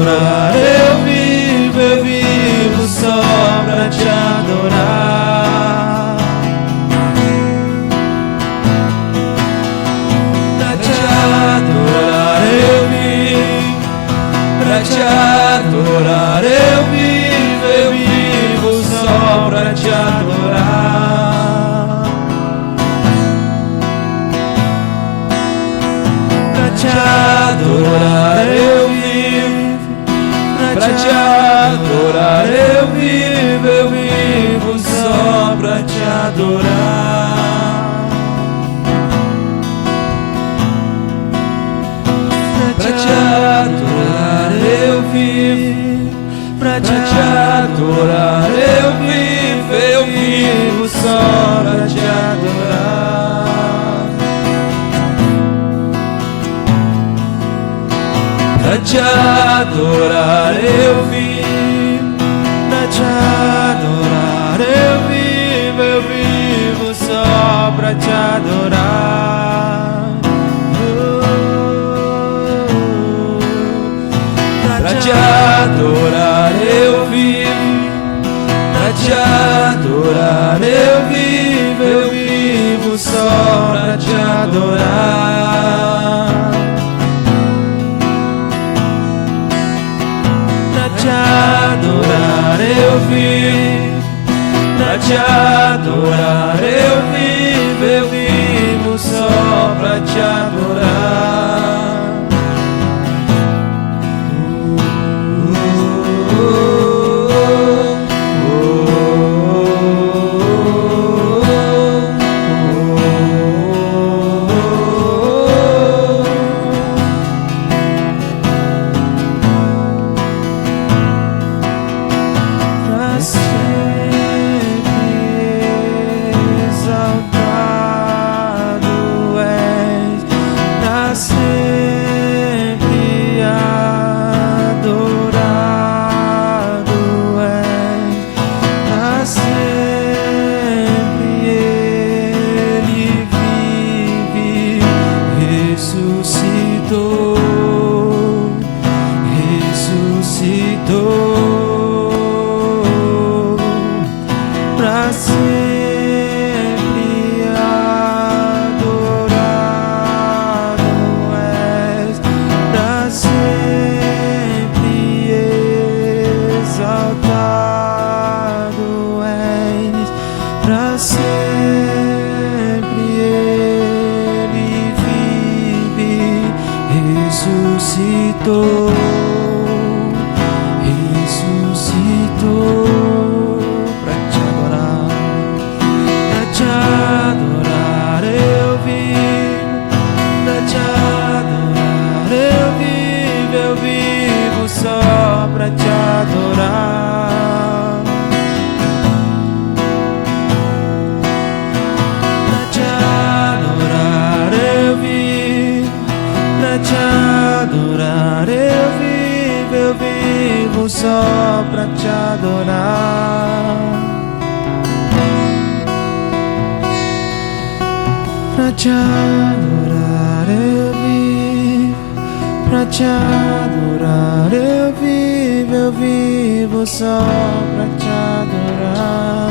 adorar, eu vivo só pra te adorar. Pra te adorar, eu vivo. Pra te adorar, eu vivo só pra te adorar. Pra te adorar, eu vivo. Pra te adorar, eu vivo só pra te adorar. Pra te adorar, eu vivo. Pra te adorar, eu vivo só pra te adorar. Pra te adorar, eu vivo. Pra te adorar, eu vivo só pra te adorar. Pra te adorar, eu vivo. Pra te adorar, eu vivo só pra te adorar. Pra te adorar, eu vivo. Pra te adorar, eu vivo só pra te adorar. Só pra te adorar. Pra te adorar, eu vivo. Pra te adorar, eu vivo só pra te adorar.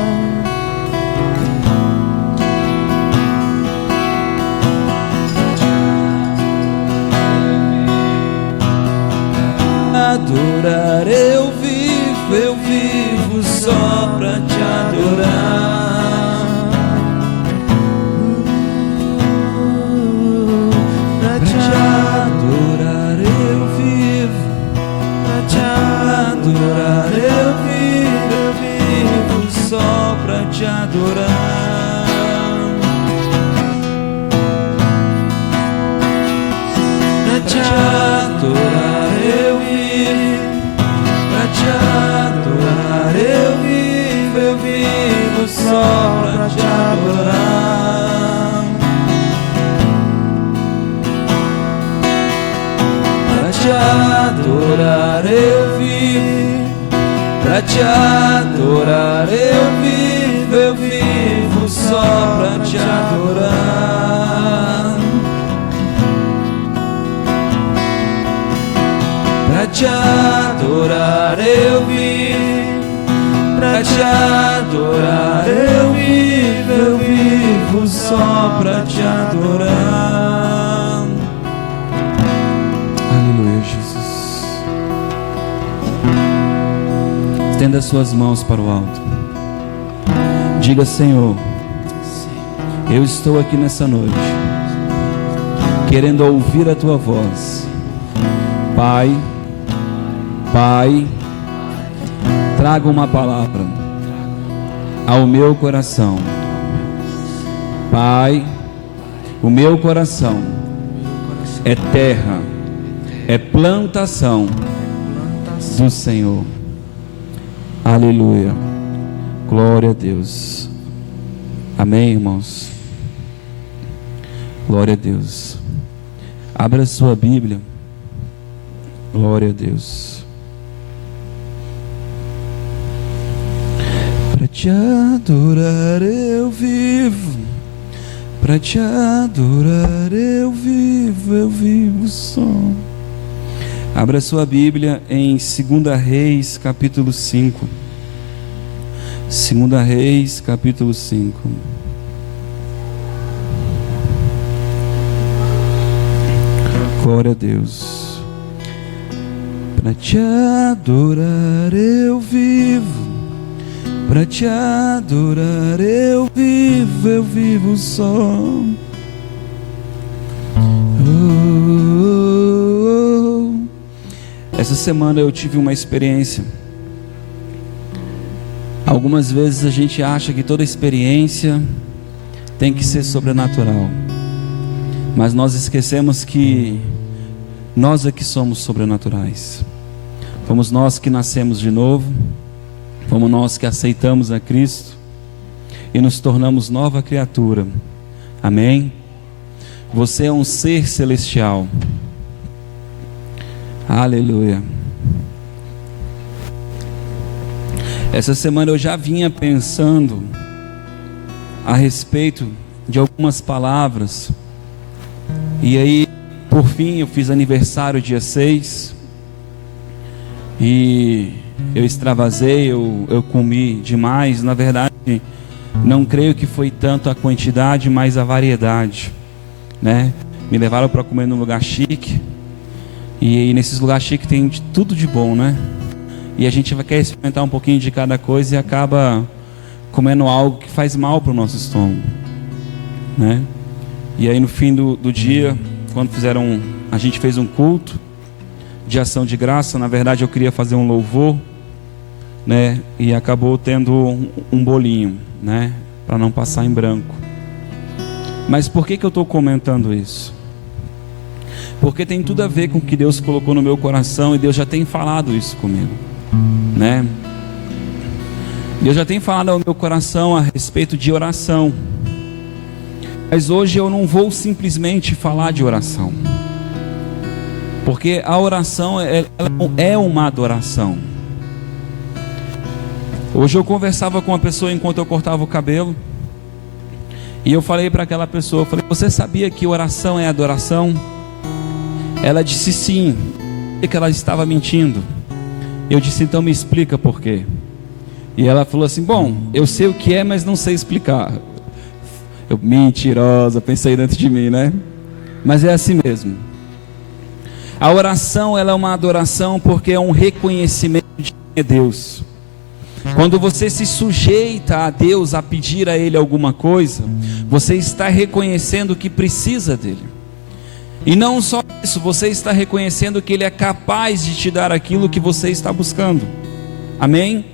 Adorar, eu vivo só pra te adorar. Pra te adorar, eu vivo. Pra te adorar, eu vivo só pra te adorar. Pra te adorar, eu vivo. Pra te adorar, eu vivo só pra te adorar. Pra te adorar, eu vivo. Pra te adorar, eu vivo só pra te adorar. Pra pra te adorar eu vivo, pra te adorar eu vivo só pra te adorar. Aleluia, Jesus. Estenda suas mãos para o alto. Diga: Senhor, eu estou aqui nessa noite, querendo ouvir a tua voz. Pai, traga uma palavra ao meu coração. Pai, o meu coração é terra, é plantação do Senhor. Aleluia. Glória a Deus. Amém, irmãos? Glória a Deus. Abra sua Bíblia. Glória a Deus. Para te adorar eu vivo, para te adorar eu vivo só. Abra sua Bíblia em 2 Reis, capítulo 5. 2 Reis, capítulo 5. Glória a Deus. Para te adorar eu vivo, para te adorar eu vivo só. Essa semana eu tive uma experiência. Algumas vezes a gente acha que toda experiência tem que ser sobrenatural, mas nós esquecemos que nós é que somos sobrenaturais. Fomos nós que nascemos de novo, fomos nós que aceitamos a Cristo e nos tornamos nova criatura. Amém? Você é um ser celestial. Aleluia. Essa semana eu já vinha pensando a respeito de algumas palavras, e aí por fim eu fiz aniversário dia 6, e eu extravasei, eu comi demais. Na verdade, não creio que foi tanto a quantidade, mas a variedade, né? Me levaram para comer num lugar chique, e nesses lugares chiques tem tudo de bom, né? E a gente quer experimentar um pouquinho de cada coisa e acaba comendo algo que faz mal para o nosso estômago, né? E aí no fim do dia, quando a gente fez um culto de ação de graça. Na verdade eu queria fazer um louvor, né? E acabou tendo um bolinho, né? Para não passar em branco. Mas por que eu estou comentando isso? Porque tem tudo a ver com o que Deus colocou no meu coração, e Deus já tem falado isso comigo, né? Deus já tem falado ao meu coração a respeito de oração. Mas hoje eu não vou simplesmente falar de oração, porque a oração ela é uma adoração. Hoje eu conversava com uma pessoa enquanto eu cortava o cabelo, e eu falei para aquela pessoa, você sabia que oração é adoração? Ela disse sim, e que ela estava mentindo. Eu disse, então me explica por quê. E ela falou assim, bom, eu sei o que é, mas não sei explicar. Eu, mentirosa, pensei dentro de mim, né? Mas é assim mesmo. A oração, ela é uma adoração porque é um reconhecimento de quem é Deus. Quando você se sujeita a Deus, a pedir a Ele alguma coisa, você está reconhecendo que precisa dEle. E não só isso, você está reconhecendo que Ele é capaz de te dar aquilo que você está buscando. Amém?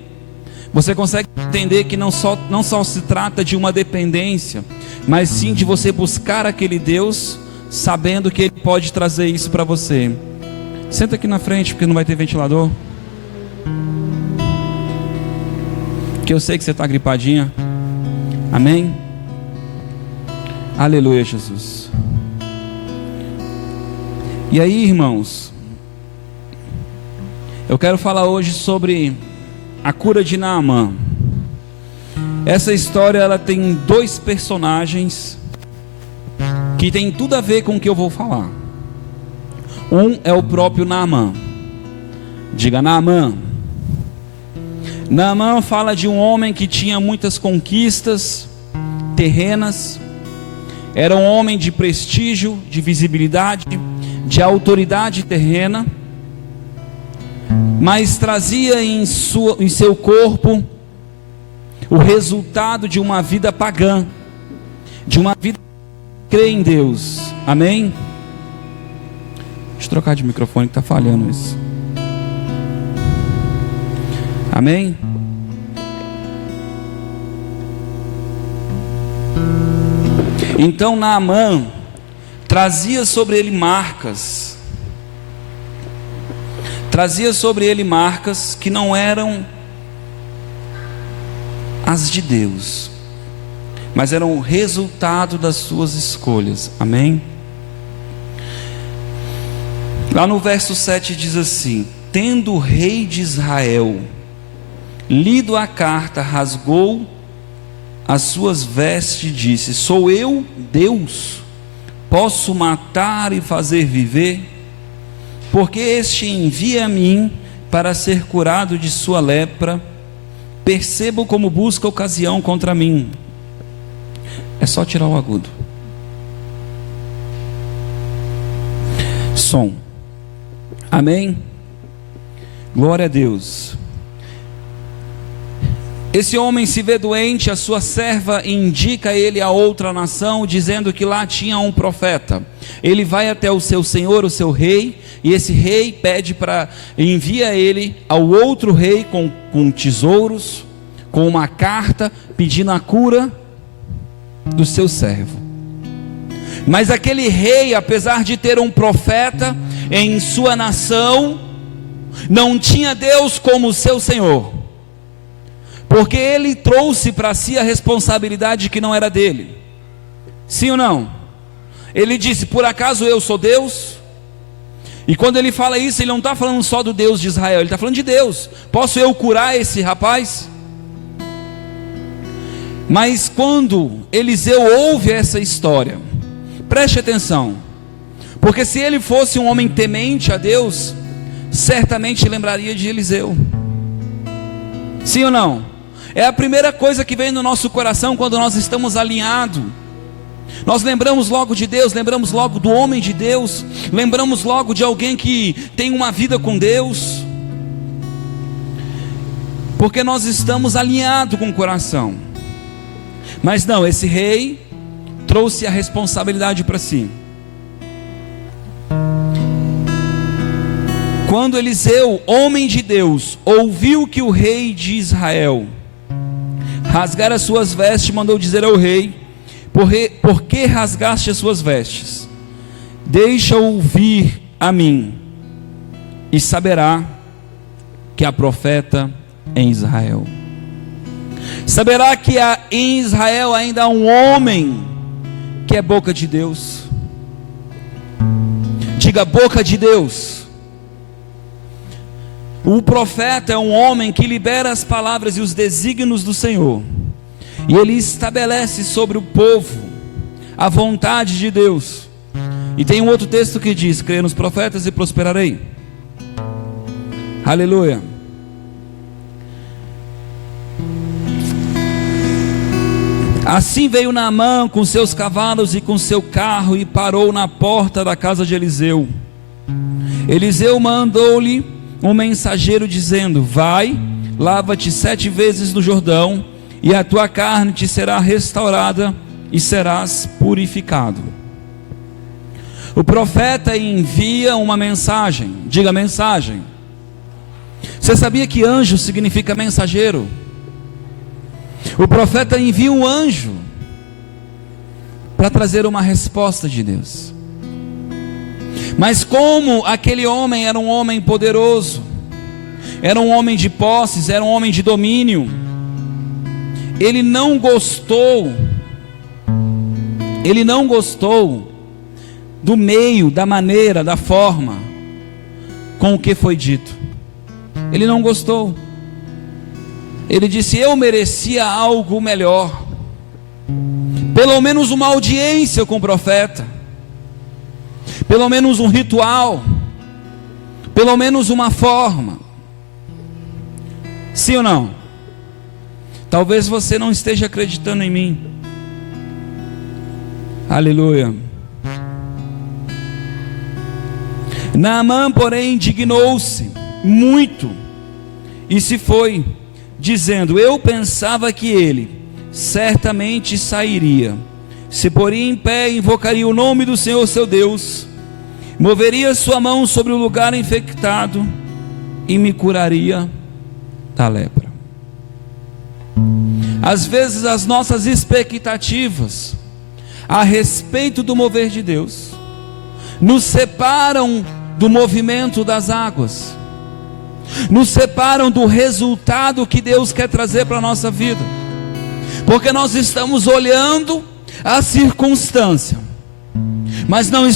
Você consegue entender que não só se trata de uma dependência, mas sim de você buscar aquele Deus, sabendo que Ele pode trazer isso para você. Senta aqui na frente, porque não vai ter ventilador. Que eu sei que você está gripadinha. Amém? Aleluia, Jesus. E aí, irmãos, eu quero falar hoje sobre a cura de Naamã. Essa história, ela tem dois personagens que tem tudo a ver com o que eu vou falar. Um é o próprio Naamã, Diga Naamã. Naamã fala de um homem que tinha muitas conquistas terrenas, era um homem de prestígio, de visibilidade, de autoridade terrena, mas trazia em seu corpo o resultado de uma vida pagã, de uma vida que crê em Deus. Amém? Deixa eu trocar de microfone que está falhando isso. Amém? Então Naamã trazia sobre ele marcas, que não eram as de Deus, mas eram o resultado das suas escolhas. Amém? Lá no verso 7 diz assim: tendo o rei de Israel lido a carta, rasgou as suas vestes e disse: sou eu Deus? Posso matar e fazer viver? Porque este envia a mim para ser curado de sua lepra. Percebo como busca ocasião contra mim. É só tirar o agudo. Som. Amém? Glória a Deus. Esse homem se vê doente, a sua serva indica ele a outra nação, dizendo que lá tinha um profeta. Ele vai até o seu senhor, o seu rei, e esse rei envia ele ao outro rei com tesouros, com uma carta pedindo a cura do seu servo. Mas aquele rei, apesar de ter um profeta em sua nação, não tinha Deus como seu senhor, porque ele trouxe para si a responsabilidade que não era dele. Sim ou não? Ele disse: por acaso eu sou Deus? E quando ele fala isso, ele não está falando só do Deus de Israel, ele está falando de Deus. Posso eu curar esse rapaz? Mas quando Eliseu ouve essa história, preste atenção, porque se ele fosse um homem temente a Deus, certamente lembraria de Eliseu. Sim ou não? É a primeira coisa que vem no nosso coração quando nós estamos alinhados. Nós lembramos logo de Deus, lembramos logo do homem de Deus, lembramos logo de alguém que tem uma vida com Deus, porque nós estamos alinhados com o coração. Mas não, esse rei trouxe a responsabilidade para si. Quando Eliseu, homem de Deus, ouviu que o rei de Israel rasgara as suas vestes, mandou dizer ao rei: por que rasgaste as suas vestes? Deixa-o vir a mim, e saberá que há profeta em Israel. Saberá que em Israel ainda há um homem que é boca de Deus. Diga: boca de Deus. O profeta é um homem que libera as palavras e os desígnios do Senhor, e ele estabelece sobre o povo a vontade de Deus. E tem um outro texto que diz: creia nos profetas e prosperarei. Aleluia. Assim veio Naamã com seus cavalos e com seu carro, e parou na porta da casa de Eliseu. Eliseu mandou-lhe um mensageiro dizendo: vai, lava-te 7 vezes no Jordão, e a tua carne te será restaurada e serás purificado. O profeta envia uma mensagem. Diga: mensagem. Você sabia que anjo significa mensageiro? O profeta envia um anjo para trazer uma resposta de Deus. Mas como aquele homem era um homem poderoso, era um homem de posses, era um homem de domínio, ele não gostou do meio, da maneira, da forma com o que foi dito. Ele não gostou. Ele disse: eu merecia algo melhor, pelo menos uma audiência com o profeta, pelo menos um ritual, pelo menos uma forma. Sim ou não? Talvez você não esteja acreditando em mim. Aleluia. Naamã, porém, indignou-se muito e se foi, dizendo: eu pensava que ele certamente sairia, se poria em pé, invocaria o nome do Senhor seu Deus, moveria sua mão sobre o lugar infectado e me curaria da lepra. Às vezes as nossas expectativas a respeito do mover de Deus nos separam do movimento das águas, nos separam do resultado que Deus quer trazer para a nossa vida, porque nós estamos olhando a circunstância, mas não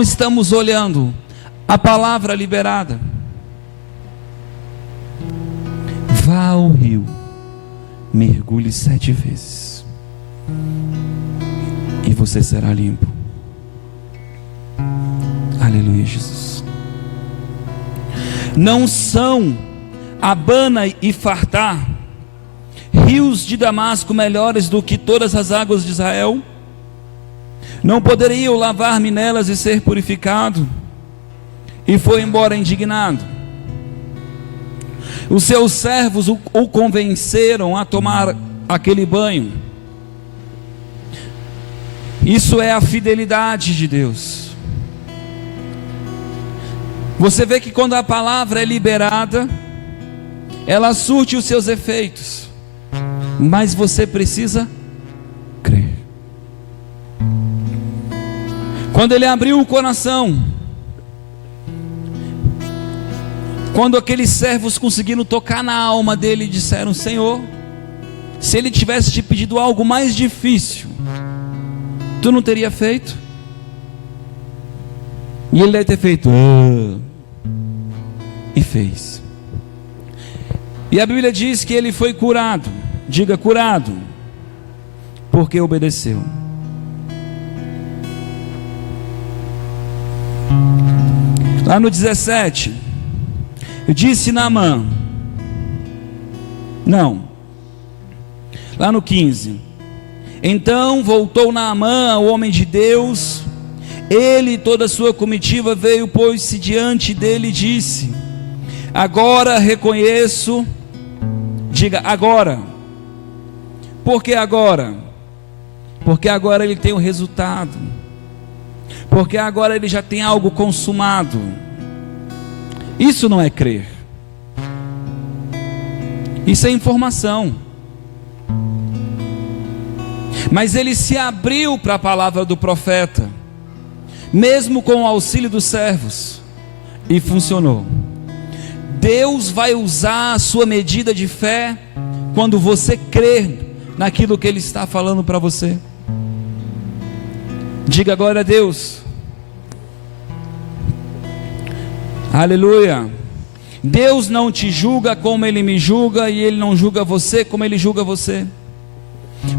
estamos olhando a palavra liberada. Vá ao rio, mergulhe 7 vezes e você será limpo. Aleluia, Jesus. Não são Abana e Fartá, rios de Damasco, melhores do que todas as águas de Israel? Não poderia eu lavar-me nelas e ser purificado? E foi embora indignado. Os seus servos o convenceram a tomar aquele banho. Isso é a fidelidade de Deus. Você vê que quando a palavra é liberada, ela surte os seus efeitos, mas você precisa crer. Quando ele abriu o coração, quando aqueles servos conseguiram tocar na alma dele e disseram: Senhor, se ele tivesse te pedido algo mais difícil, tu não teria feito? E ele deve ter feito e fez. E a Bíblia diz que ele foi curado. Diga: curado, porque obedeceu. Lá no 17, eu disse Naamã, não, lá no 15, então voltou Naamã, o homem de Deus, ele e toda a sua comitiva veio, pôs-se diante dele e disse: agora reconheço. Diga: agora. Por que agora? Porque agora ele tem o resultado, porque agora ele já tem algo consumado. Isso não é crer, isso é informação. Mas ele se abriu para a palavra do profeta, mesmo com o auxílio dos servos, e funcionou. Deus vai usar a sua medida de fé quando você crer naquilo que Ele está falando para você. Diga glória a Deus. Aleluia. Deus não te julga como Ele me julga, e Ele não julga você como Ele julga você,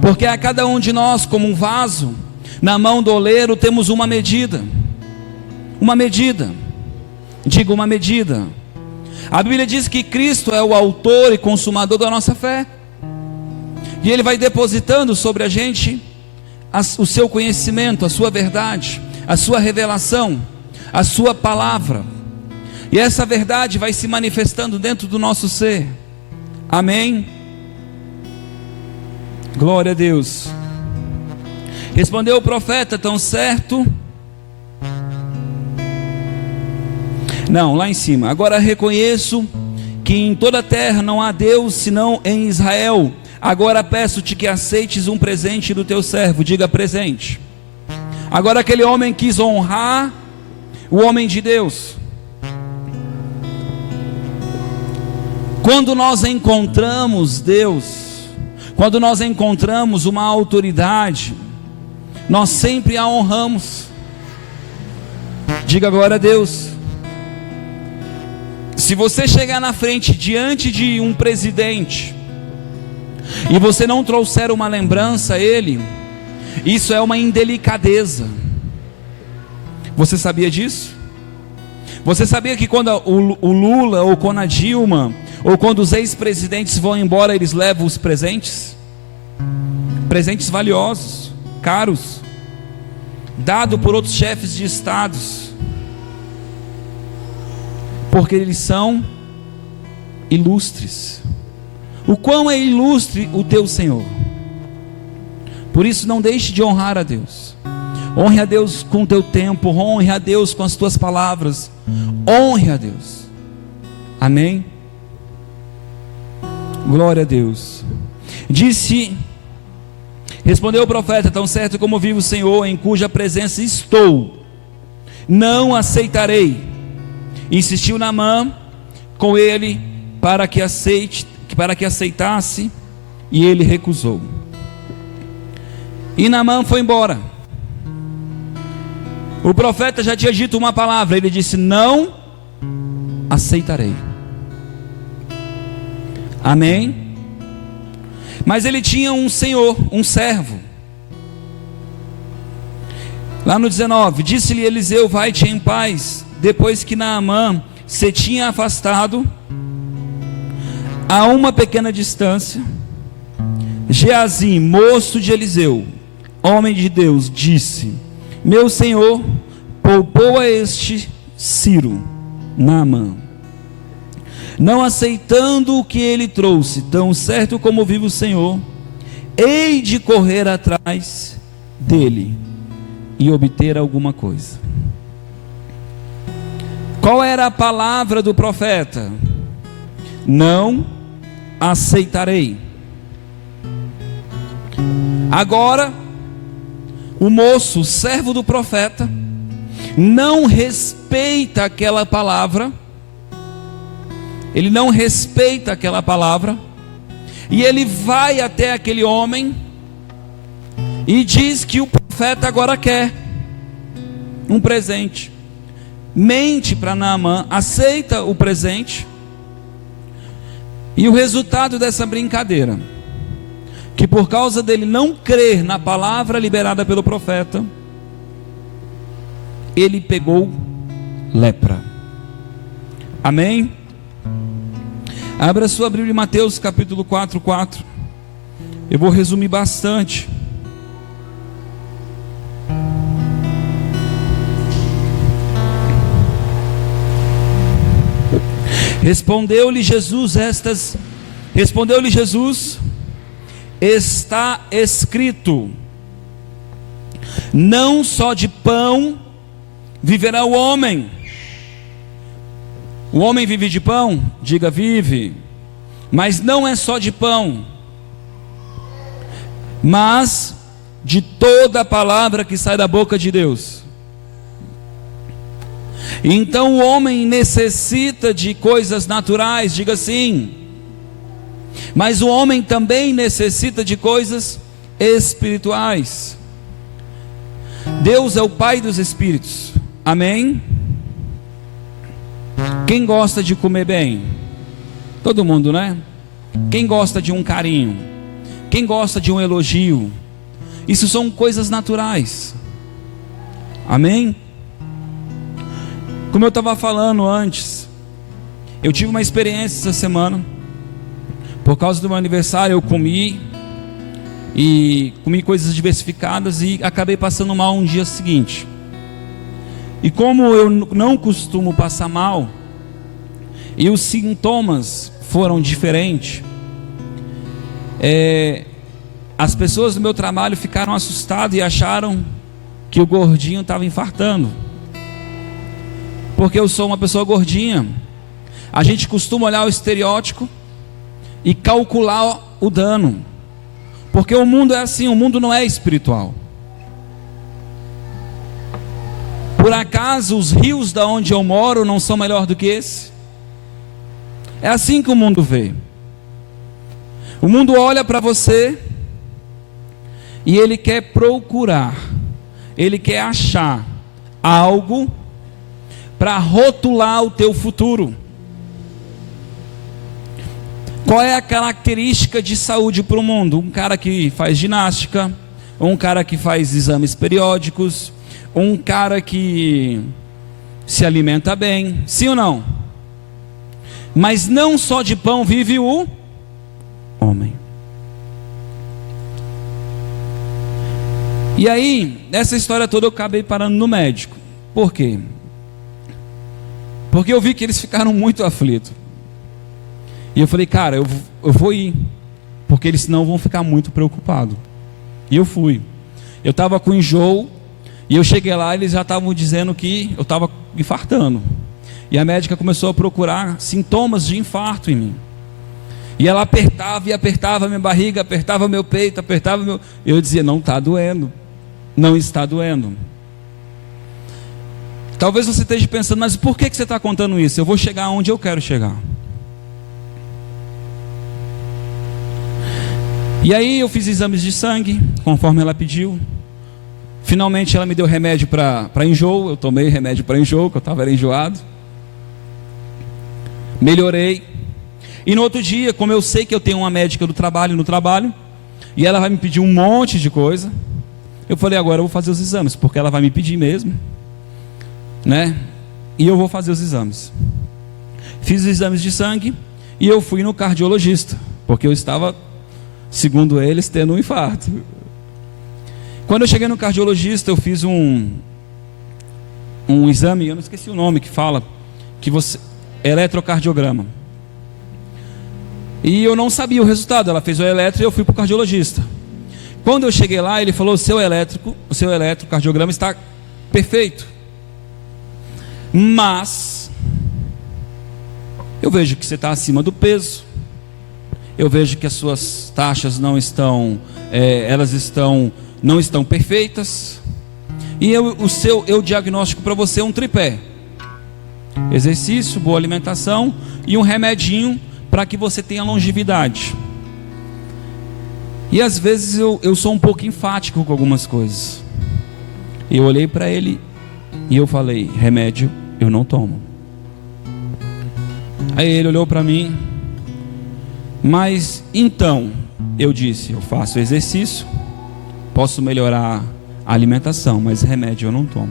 porque a cada um de nós, como um vaso na mão do oleiro, temos uma medida. Uma medida. Diga: uma medida. A Bíblia diz que Cristo é o autor e consumador da nossa fé, e Ele vai depositando sobre a gente o seu conhecimento, a sua verdade, a sua revelação, a sua palavra, e essa verdade vai se manifestando dentro do nosso ser. Amém? Glória a Deus. Respondeu o profeta: tão certo. Não, lá em cima. Agora reconheço que em toda a terra não há Deus senão em Israel. Agora peço-te que aceites um presente do teu servo. Diga: presente. Agora aquele homem quis honrar o homem de Deus. Quando nós encontramos Deus, quando nós encontramos uma autoridade, nós sempre a honramos. Diga glória a Deus. Se você chegar na frente, diante de um presidente, e você não trouxer uma lembrança a ele, isso é uma indelicadeza. Você sabia disso? Você sabia que quando o Lula, ou quando a Dilma, ou quando os ex-presidentes vão embora, eles levam os presentes? Presentes valiosos, caros, dado por outros chefes de estados, porque eles são ilustres. O quão é ilustre o teu Senhor. Por isso não deixe de honrar a Deus. Honre a Deus com o teu tempo, honre a Deus com as tuas palavras, honre a Deus. Amém? Glória a Deus. Respondeu o profeta: tão certo como vive o Senhor, em cuja presença estou, não aceitarei. Insistiu Naamã com ele para que aceitasse, e ele recusou. E Naamã foi embora. O profeta já tinha dito uma palavra, ele disse: não aceitarei. Amém? Mas ele tinha um senhor, um servo. Lá no 19, disse-lhe Eliseu: vai-te em paz. Depois que Naamã se tinha afastado a uma pequena distância, Geazi, moço de Eliseu, homem de Deus, disse: meu senhor poupou a este Ciro, Naamã, não aceitando o que ele trouxe. Tão certo como vive o Senhor, hei de correr atrás dele e obter alguma coisa. Qual era a palavra do profeta? Não aceitarei. Agora, o moço, o servo do profeta, não respeita aquela palavra. Ele não respeita aquela palavra, e ele vai até aquele homem e diz que o profeta agora quer um presente. Mente para Naamã, aceita o presente, e o resultado dessa brincadeira, que por causa dele não crer na palavra liberada pelo profeta, ele pegou lepra. Amém? Abra sua Bíblia em Mateus capítulo 4:4. Eu vou resumir bastante. Respondeu-lhe Jesus: está escrito, não só de pão viverá o homem. O homem vive de pão? Diga, vive. Mas não é só de pão, mas de toda a palavra que sai da boca de Deus. Então o homem necessita de coisas naturais, diga sim. Mas o homem também necessita de coisas espirituais. Deus é o Pai dos Espíritos. Amém? Quem gosta de comer bem? Todo mundo, né? Quem gosta de um carinho? Quem gosta de um elogio? Isso são coisas naturais. Amém? Como eu estava falando antes, eu tive uma experiência essa semana. Por causa do meu aniversário eu comi coisas diversificadas e acabei passando mal um dia seguinte. E como eu não costumo passar mal, e os sintomas foram diferentes, as pessoas do meu trabalho ficaram assustadas e acharam que o gordinho estava infartando, porque eu sou uma pessoa gordinha. A gente costuma olhar o estereótipo e calcular o dano, porque o mundo é assim, o mundo não é espiritual. Por acaso os rios da onde eu moro não são melhor do que esse? É assim que o mundo vê. O mundo olha para você e ele quer procurar, ele quer achar algo para rotular o teu futuro. Qual é a característica de saúde para o mundo? Um cara que faz ginástica, um cara que faz exames periódicos, um cara que se alimenta bem, sim ou não? Mas não só de pão vive o homem. E aí, nessa história toda eu acabei parando no médico. Por quê? Porque eu vi que eles ficaram muito aflitos. E eu falei, cara, eu vou ir, porque eles senão vão ficar muito preocupados. E eu fui. Eu estava com enjoo, e eu cheguei lá, eles já estavam dizendo que eu estava infartando. E a médica começou a procurar sintomas de infarto em mim. E ela apertava e apertava minha barriga, apertava meu peito, apertava meu... Eu dizia, não está doendo. Não está doendo. Talvez você esteja pensando, mas por que você está contando isso? Eu vou chegar onde eu quero chegar. E aí eu fiz exames de sangue, conforme ela pediu. Finalmente ela me deu remédio para enjoo. Eu tomei remédio para enjoo, que eu estava enjoado. Melhorei. E no outro dia, como eu sei que eu tenho uma médica no trabalho, e ela vai me pedir um monte de coisa, eu falei, agora eu vou fazer os exames, porque ela vai me pedir mesmo, né? E eu vou fazer os exames. Fiz os exames de sangue e eu fui no cardiologista, porque eu estava, segundo eles, tendo um infarto. Quando eu cheguei no cardiologista, eu fiz um exame, eu não esqueci o nome que fala, eletrocardiograma. E eu não sabia o resultado. Ela fez o eletro e eu fui para o cardiologista. Quando eu cheguei lá, ele falou, o seu eletrocardiograma está perfeito, mas eu vejo que você está acima do peso, eu vejo que as suas taxas não estão perfeitas, e eu diagnóstico para você um tripé: exercício, boa alimentação e um remedinho para que você tenha longevidade. E às vezes eu sou um pouco enfático com algumas coisas. Eu olhei para ele e eu falei, remédio eu não tomo. Aí ele olhou para mim, mas então, eu disse, eu faço exercício, posso melhorar a alimentação, mas remédio eu não tomo.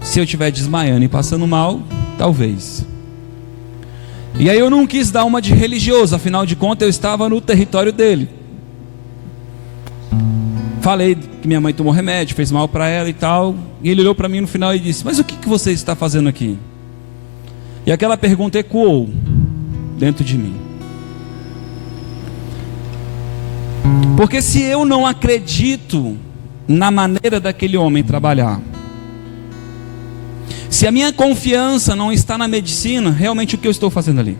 Se eu estiver desmaiando e passando mal, talvez. E aí eu não quis dar uma de religioso, afinal de contas eu estava no território dele. Falei que minha mãe tomou remédio, fez mal para ela e tal. E ele olhou para mim no final e disse, mas o que você está fazendo aqui? E aquela pergunta ecoou dentro de mim. Porque se eu não acredito na maneira daquele homem trabalhar, se a minha confiança não está na medicina, realmente o que eu estou fazendo ali?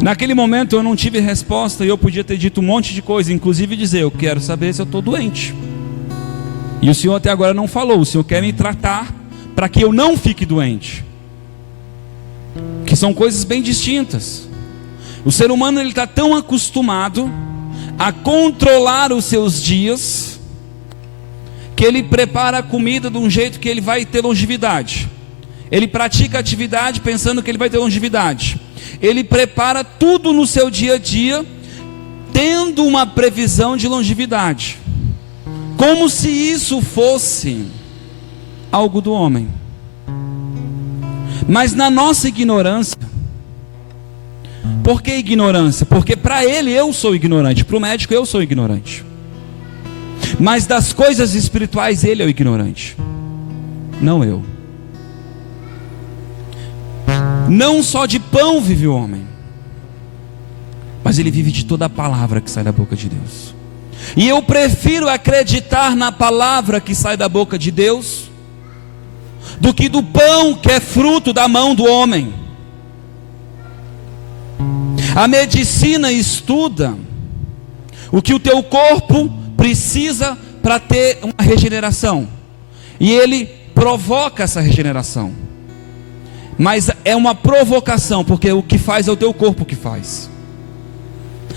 Naquele momento eu não tive resposta e eu podia ter dito um monte de coisa, inclusive dizer, eu quero saber se eu estou doente. E o Senhor até agora não falou, o Senhor quer me tratar para que eu não fique doente. Que são coisas bem distintas. O ser humano ele está tão acostumado a controlar os seus dias, que ele prepara a comida de um jeito que ele vai ter longevidade. Ele pratica atividade pensando que ele vai ter longevidade. Ele prepara tudo no seu dia a dia, tendo uma previsão de longevidade, como se isso fosse algo do homem. Mas na nossa ignorância, por que ignorância? Porque para ele eu sou ignorante, para o médico eu sou ignorante, mas das coisas espirituais ele é o ignorante, não eu. Não só de pão vive o homem, mas ele vive de toda a palavra que sai da boca de Deus. E eu prefiro acreditar na palavra que sai da boca de Deus do que do pão que é fruto da mão do homem. A medicina estuda o que o teu corpo precisa para ter uma regeneração, e ele provoca essa regeneração. Mas é uma provocação, porque o que faz é o teu corpo que faz.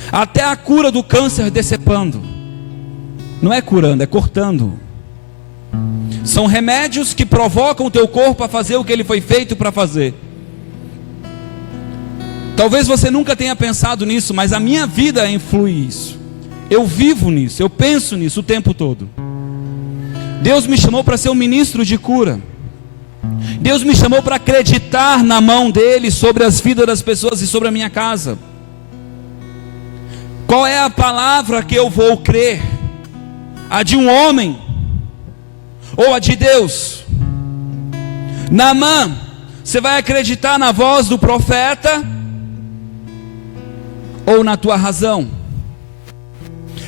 Até a cura do câncer decepando, não é curando, é cortando. São remédios que provocam o teu corpo a fazer o que ele foi feito para fazer. Talvez você nunca tenha pensado nisso, mas a minha vida influi isso. Eu vivo nisso, eu penso nisso o tempo todo. Deus me chamou para ser um ministro de cura. Deus me chamou para acreditar na mão dele sobre as vidas das pessoas e sobre a minha casa. Qual é a palavra que eu vou crer? A de um homem ou a de Deus? Naamã, você vai acreditar na voz do profeta ou na tua razão?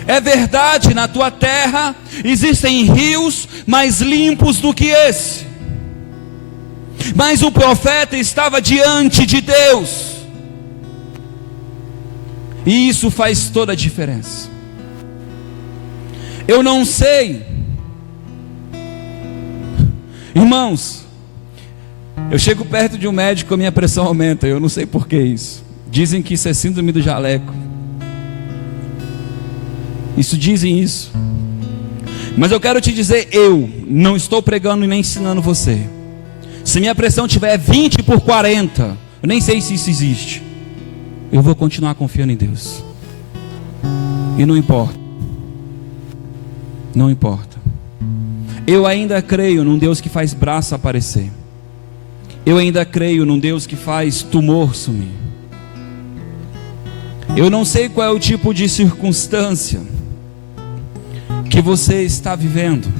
É verdade, na tua terra existem rios mais limpos do que esse, mas o profeta estava diante de Deus, e isso faz toda a diferença. Eu não sei, irmãos, eu chego perto de um médico, a minha pressão aumenta, eu não sei por que isso. Dizem que isso é síndrome do jaleco. Dizem isso. Mas eu quero te dizer, eu não estou pregando e nem ensinando você. Se minha pressão tiver 20/40, eu nem sei se isso existe, eu vou continuar confiando em Deus. E não importa. Não importa. Eu ainda creio num Deus que faz braço aparecer. Eu ainda creio num Deus que faz tumor sumir. Eu não sei qual é o tipo de circunstância que você está vivendo,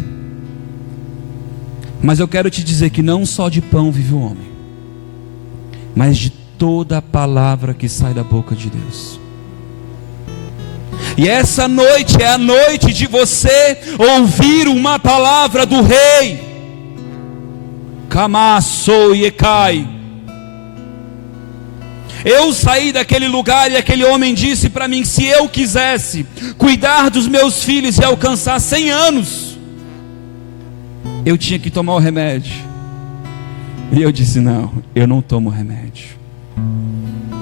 mas eu quero te dizer que não só de pão vive o homem, mas de toda a palavra que sai da boca de Deus. E essa noite é a noite de você ouvir uma palavra do rei. Kamasso Yekai. Eu saí daquele lugar e aquele homem disse para mim: se eu quisesse cuidar dos meus filhos e alcançar 100 anos, eu tinha que tomar o remédio. E eu disse: não, eu não tomo remédio.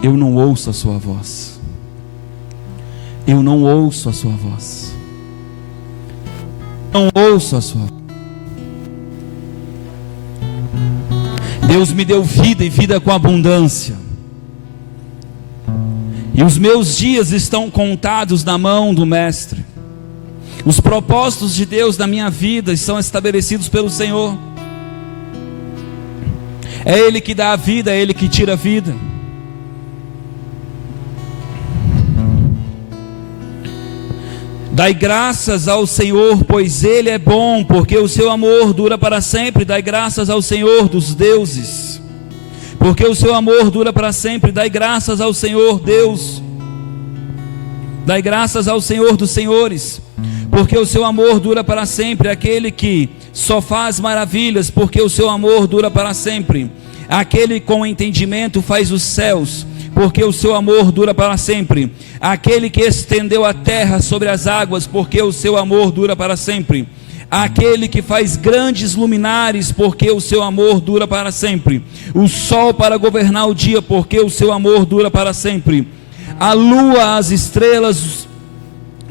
Eu não ouço a sua voz. Eu não ouço a sua voz. Não ouço a sua voz. Deus me deu vida e vida com abundância. E os meus dias estão contados na mão do Mestre. Os propósitos de Deus na minha vida são estabelecidos pelo Senhor. É Ele que dá a vida, é Ele que tira a vida. Dai graças ao Senhor, pois Ele é bom, porque o seu amor dura para sempre. Dai graças ao Senhor dos deuses, porque o seu amor dura para sempre. Dai graças ao Senhor Deus. Dai graças ao Senhor dos senhores, porque o seu amor dura para sempre. Aquele que só faz maravilhas, porque o seu amor dura para sempre. Aquele com entendimento faz os céus, porque o seu amor dura para sempre. Aquele que estendeu a terra sobre as águas, porque o seu amor dura para sempre. Aquele que faz grandes luminares, porque o seu amor dura para sempre. O sol para governar o dia, porque o seu amor dura para sempre. A lua, as estrelas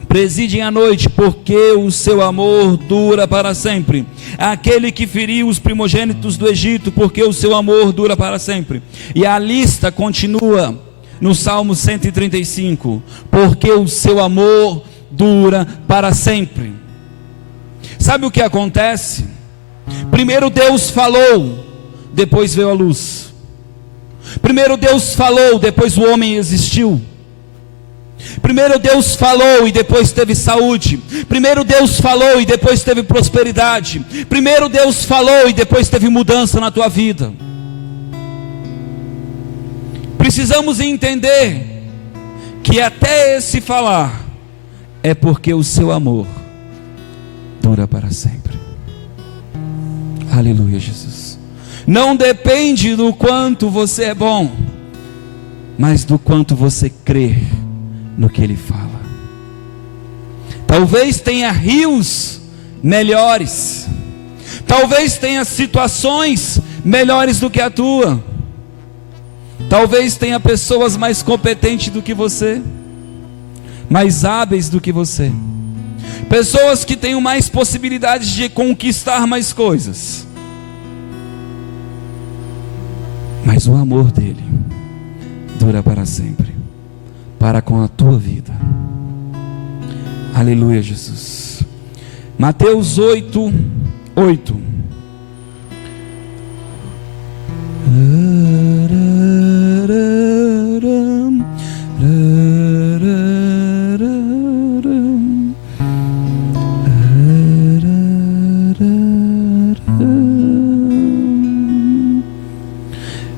presidem a noite, porque o seu amor dura para sempre. Aquele que feriu os primogênitos do Egito, porque o seu amor dura para sempre. E a lista continua no Salmo 135, porque o seu amor dura para sempre. Sabe o que acontece? Primeiro Deus falou, depois veio a luz. Primeiro Deus falou, depois o homem existiu. Primeiro Deus falou e depois teve saúde. Primeiro Deus falou e depois teve prosperidade. Primeiro Deus falou e depois teve mudança na tua vida. Precisamos entender que até esse falar é porque o seu amor dura para sempre. Aleluia, Jesus. Não depende do quanto você é bom, mas do quanto você crê no que Ele fala. Talvez tenha rios melhores, talvez tenha situações melhores do que a tua, talvez tenha pessoas mais competentes do que você, mais hábeis do que você, pessoas que tenham mais possibilidades de conquistar mais coisas, mas o amor dele dura para sempre, para com a tua vida. Aleluia, Jesus. Mateus 8, 8.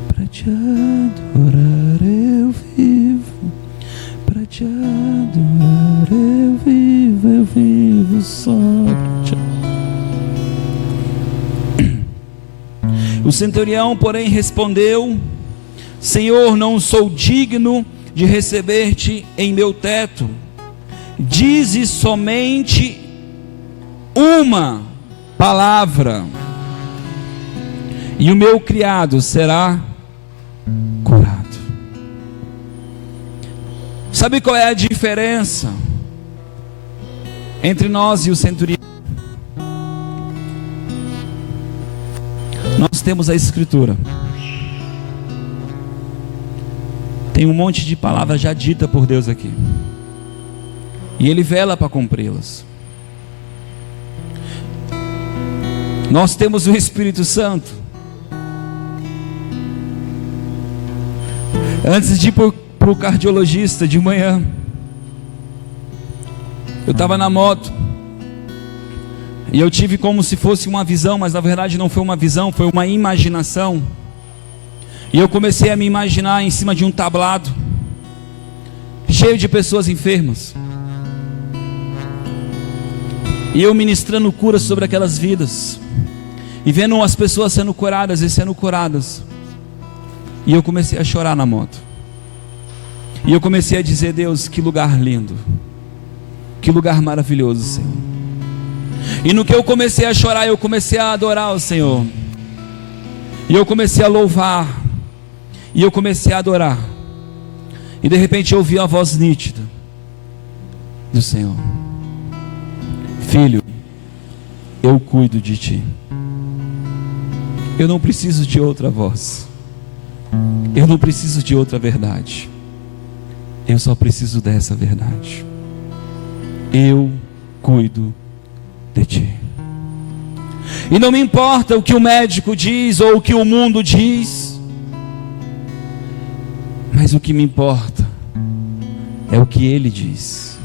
Pra te adorar eu vivo, pra te adorar eu vivo só pra te adorar. O centurião, porém, respondeu: Senhor, não sou digno de receber-te em meu teto. Dize somente uma palavra, e o meu criado será curado. Sabe qual é a diferença entre nós e o centurião? Nós temos a Escritura. Tem um monte de palavras já dita por Deus aqui, e Ele vela para cumpri-las. Nós temos o Espírito Santo. Antes de ir para o cardiologista de manhã, eu estava na moto, e eu tive como se fosse uma visão, mas na verdade não foi uma visão, foi uma imaginação. E eu comecei a me imaginar em cima de um tablado, cheio de pessoas enfermas, e eu ministrando cura sobre aquelas vidas, e vendo as pessoas sendo curadas e sendo curadas. E eu comecei a chorar na moto, e eu comecei a dizer: Deus, que lugar lindo, que lugar maravilhoso, Senhor. E no que eu comecei a chorar, eu comecei a adorar o Senhor, e eu comecei a louvar, e eu comecei a adorar, e de repente eu ouvi a voz nítida do Senhor: Filho, eu cuido de ti. Eu não preciso de outra voz, eu não preciso de outra verdade, eu só preciso dessa verdade. Eu cuido de ti. E não me importa o que o médico diz ou o que o mundo diz, mas o que me importa é o que Ele diz,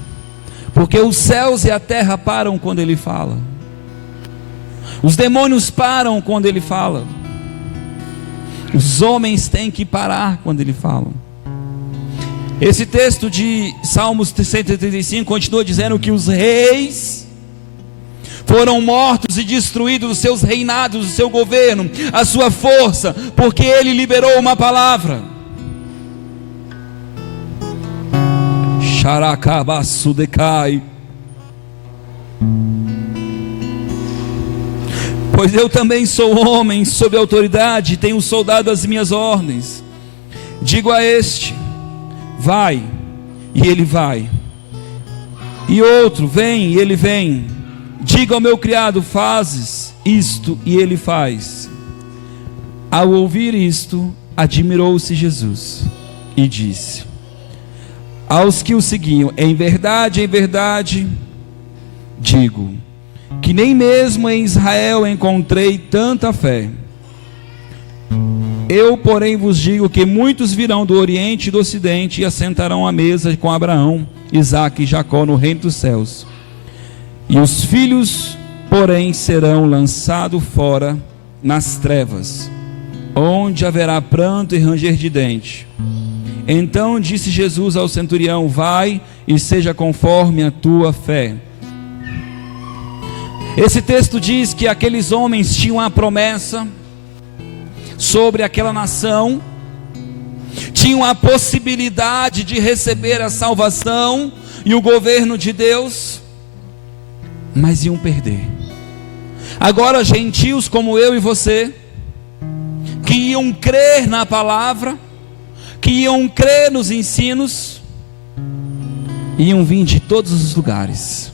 porque os céus e a terra param quando Ele fala, os demônios param quando Ele fala, os homens têm que parar quando Ele fala. Esse texto de Salmos 135 continua dizendo que os reis foram mortos e destruídos os seus reinados, o seu governo, a sua força, porque Ele liberou uma palavra. Xaracabaçu decai. Pois eu também sou homem sob autoridade, tenho soldado às minhas ordens. Digo a este: vai, e ele vai, e outro: vem, e ele vem. Diga ao meu criado: fazes isto, e ele faz. Ao ouvir isto, admirou-se Jesus e disse aos que o seguiam: em verdade, digo, que nem mesmo em Israel encontrei tanta fé. Eu, porém, vos digo que muitos virão do Oriente e do Ocidente e assentarão à mesa com Abraão, Isaque e Jacó no reino dos céus. E os filhos, porém, serão lançados fora nas trevas, onde haverá pranto e ranger de dente. Então disse Jesus ao centurião: vai e seja conforme a tua fé. Esse texto diz que aqueles homens tinham a promessa sobre aquela nação, tinham a possibilidade de receber a salvação e o governo de Deus, mas iam perder. Agora, gentios como eu e você, que iam crer na palavra, que iam crer nos ensinos, iam vir de todos os lugares,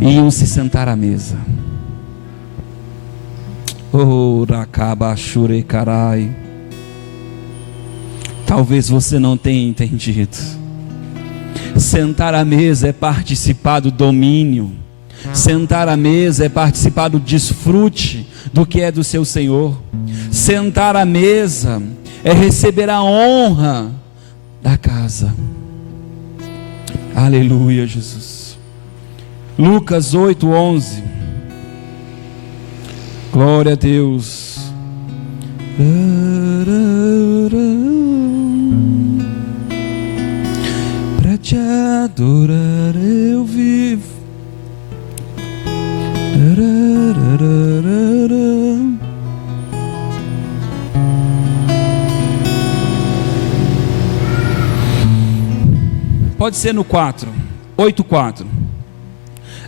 iam se sentar à mesa. Oh, Rakabashure Karai. Talvez você não tenha entendido. Sentar à mesa é participar do domínio. Sentar à mesa é participar do desfrute do que é do seu Senhor. Sentar à mesa é receber a honra da casa. Aleluia, Jesus. Lucas 8:11. Glória a Deus. Para te adorar eu vivo. Pode ser no 8:4.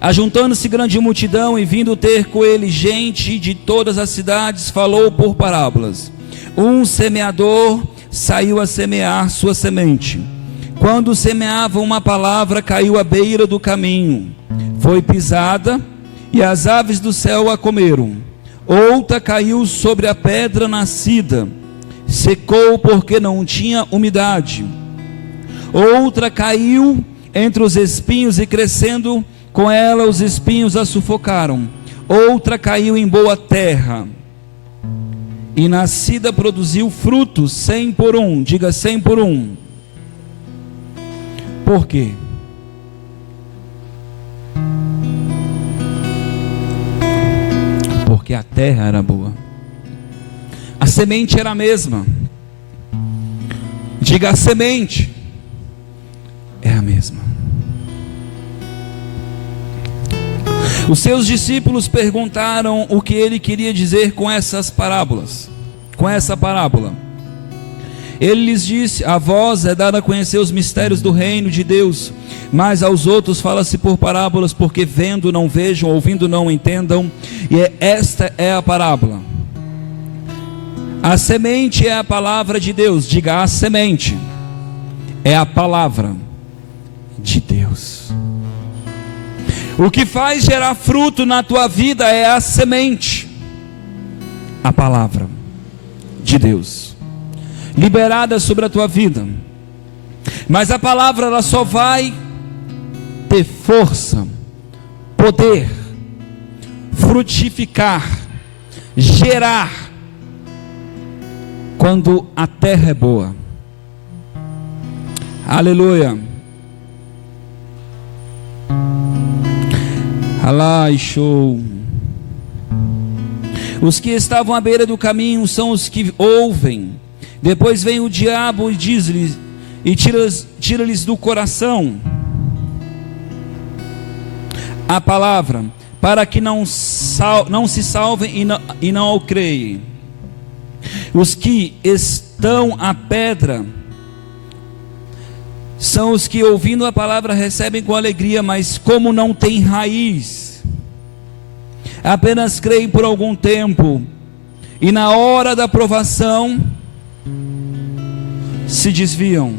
Ajuntando-se grande multidão e vindo ter com ele gente de todas as cidades, falou por parábolas. Um semeador saiu a semear sua semente. Quando semeava, uma palavra caiu à beira do caminho. Foi pisada e as aves do céu a comeram. Outra caiu sobre a pedra nascida, secou porque não tinha umidade. Outra caiu entre os espinhos e crescendo com ela os espinhos a sufocaram. Outra caiu em boa terra e nascida produziu frutos 100 por um. Diga 100 por um. Por quê? Porque a terra era boa, a semente era a mesma. Diga, a semente é a mesma. Os seus discípulos perguntaram o que ele queria dizer com essas parábolas, com essa parábola. Ele lhes disse: a vós é dado a conhecer os mistérios do reino de Deus, mas aos outros fala-se por parábolas, porque vendo não vejam, ouvindo não entendam. E esta é a parábola. A semente é a palavra de Deus. Diga, a semente é a palavra de Deus. O que faz gerar fruto na tua vida é a semente, a palavra de Deus, liberada sobre a tua vida. Mas a palavra, ela só vai ter força, poder, frutificar, gerar, quando a terra é boa. Aleluia. Alá, show. Os que estavam à beira do caminho são os que ouvem. Depois vem o diabo e diz-lhes, e tira-lhes do coração a palavra, para que não se salvem e não o creem. Os que estão à pedra são os que, ouvindo a palavra, recebem com alegria, mas como não tem raiz, apenas creem por algum tempo, e na hora da provação se desviam.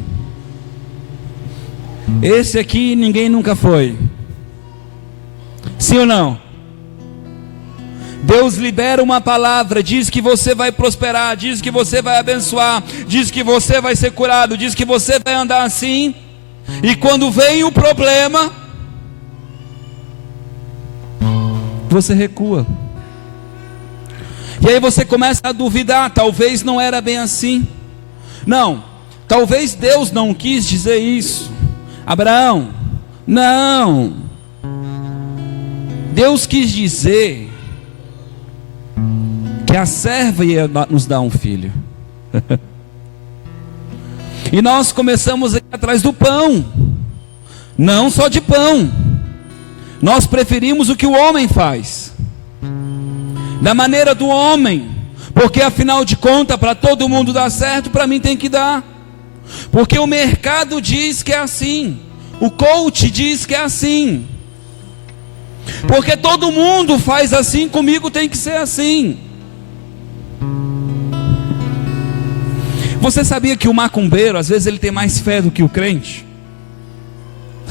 Esse aqui ninguém nunca foi. Sim ou não? Deus libera uma palavra, diz que você vai prosperar, diz que você vai abençoar, diz que você vai ser curado, diz que você vai andar assim. E quando vem o problema, você recua. E aí você começa a duvidar, talvez não era bem assim. Não, talvez Deus não quis dizer isso. Abraão, não. Deus quis dizer que a serva ia nos dar um filho. E nós começamos a ir atrás do pão, não só de pão. Nós preferimos o que o homem faz, da maneira do homem, porque afinal de contas, para todo mundo dar certo, para mim tem que dar, porque o mercado diz que é assim, o coach diz que é assim, porque todo mundo faz assim, comigo tem que ser assim. Você sabia que o macumbeiro, às vezes ele tem mais fé do que o crente?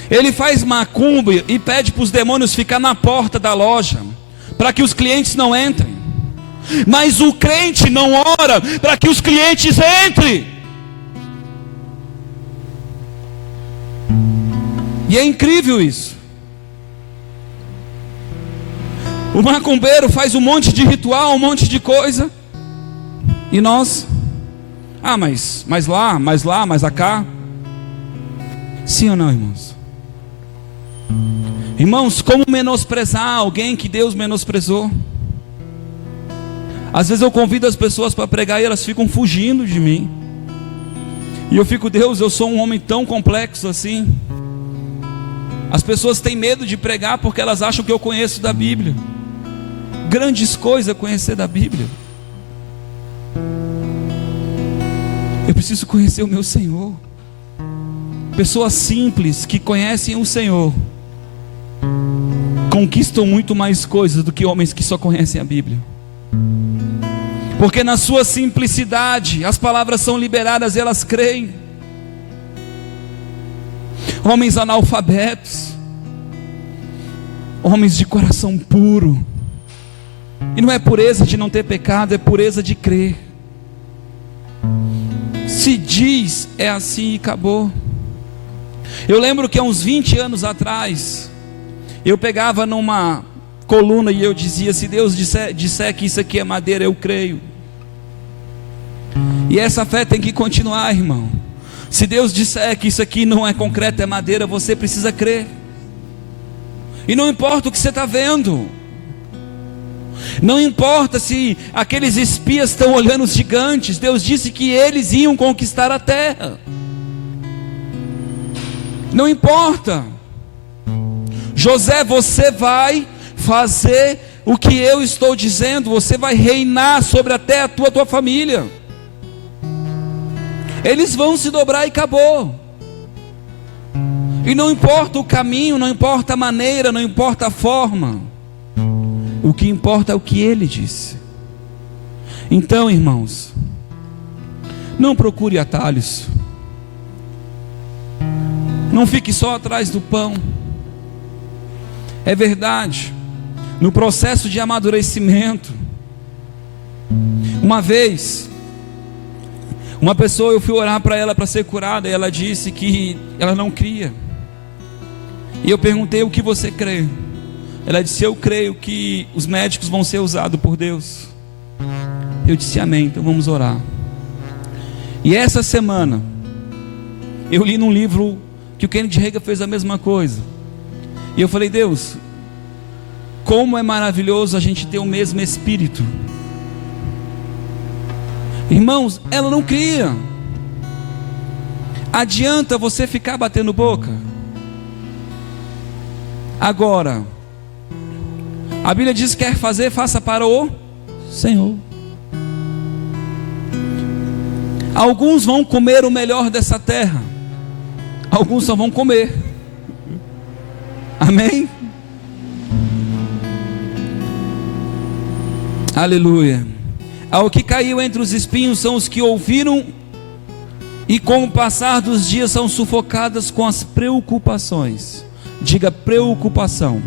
Ele faz macumba e pede para os demônios ficar na porta da loja, para que os clientes não entrem. Mas o crente não ora para que os clientes entrem. E é incrível isso. O macumbeiro faz um monte de ritual, um monte de coisa. E nós, mas lá, mas cá. Sim ou não, irmãos? Irmãos, como menosprezar alguém que Deus menosprezou? Às vezes eu convido as pessoas para pregar e elas ficam fugindo de mim. E eu fico, Deus, eu sou um homem tão complexo assim. As pessoas têm medo de pregar porque elas acham que eu conheço da Bíblia. Grandes coisas conhecer da Bíblia. Eu preciso conhecer o meu Senhor. Pessoas simples que conhecem o Senhor conquistam muito mais coisas do que homens que só conhecem a Bíblia. Porque na sua simplicidade as palavras são liberadas e elas creem. Homens analfabetos, homens de coração puro. E não é pureza de não ter pecado, é pureza de crer. Se diz, é assim e acabou. Eu lembro que há uns 20 anos atrás, eu pegava numa coluna e eu dizia: se Deus disser que isso aqui é madeira, eu creio. E essa fé tem que continuar, irmão. Se Deus disser que isso aqui não é concreto, é madeira, você precisa crer. E não importa o que você está vendo. Não importa se aqueles espias estão olhando os gigantes. Deus disse que eles iam conquistar a terra. Não importa. José, você vai fazer o que eu estou dizendo. Você vai reinar sobre até a tua família. Eles vão se dobrar e acabou. E não importa o caminho, não importa a maneira, não importa a forma. O que importa é o que ele disse. Então, irmãos, não procure atalhos. Não fique só atrás do pão. É verdade, no processo de amadurecimento, uma vez, uma pessoa, eu fui orar para ela para ser curada, e ela disse que ela não cria. E eu perguntei: o que você crê? Ela disse: eu creio que os médicos vão ser usados por Deus. Eu disse: amém, então vamos orar. E essa semana eu li num livro que o Kenneth Hagin fez a mesma coisa. E eu falei: Deus, como é maravilhoso a gente ter o mesmo espírito. Irmãos, ela não cria. Adianta você ficar batendo boca? Agora, a Bíblia diz: quer fazer, faça para o Senhor. Alguns vão comer o melhor dessa terra, alguns só vão comer. Amém? Aleluia. Ao que caiu entre os espinhos são os que ouviram, e com o passar dos dias são sufocadas com as preocupações. Diga: preocupação.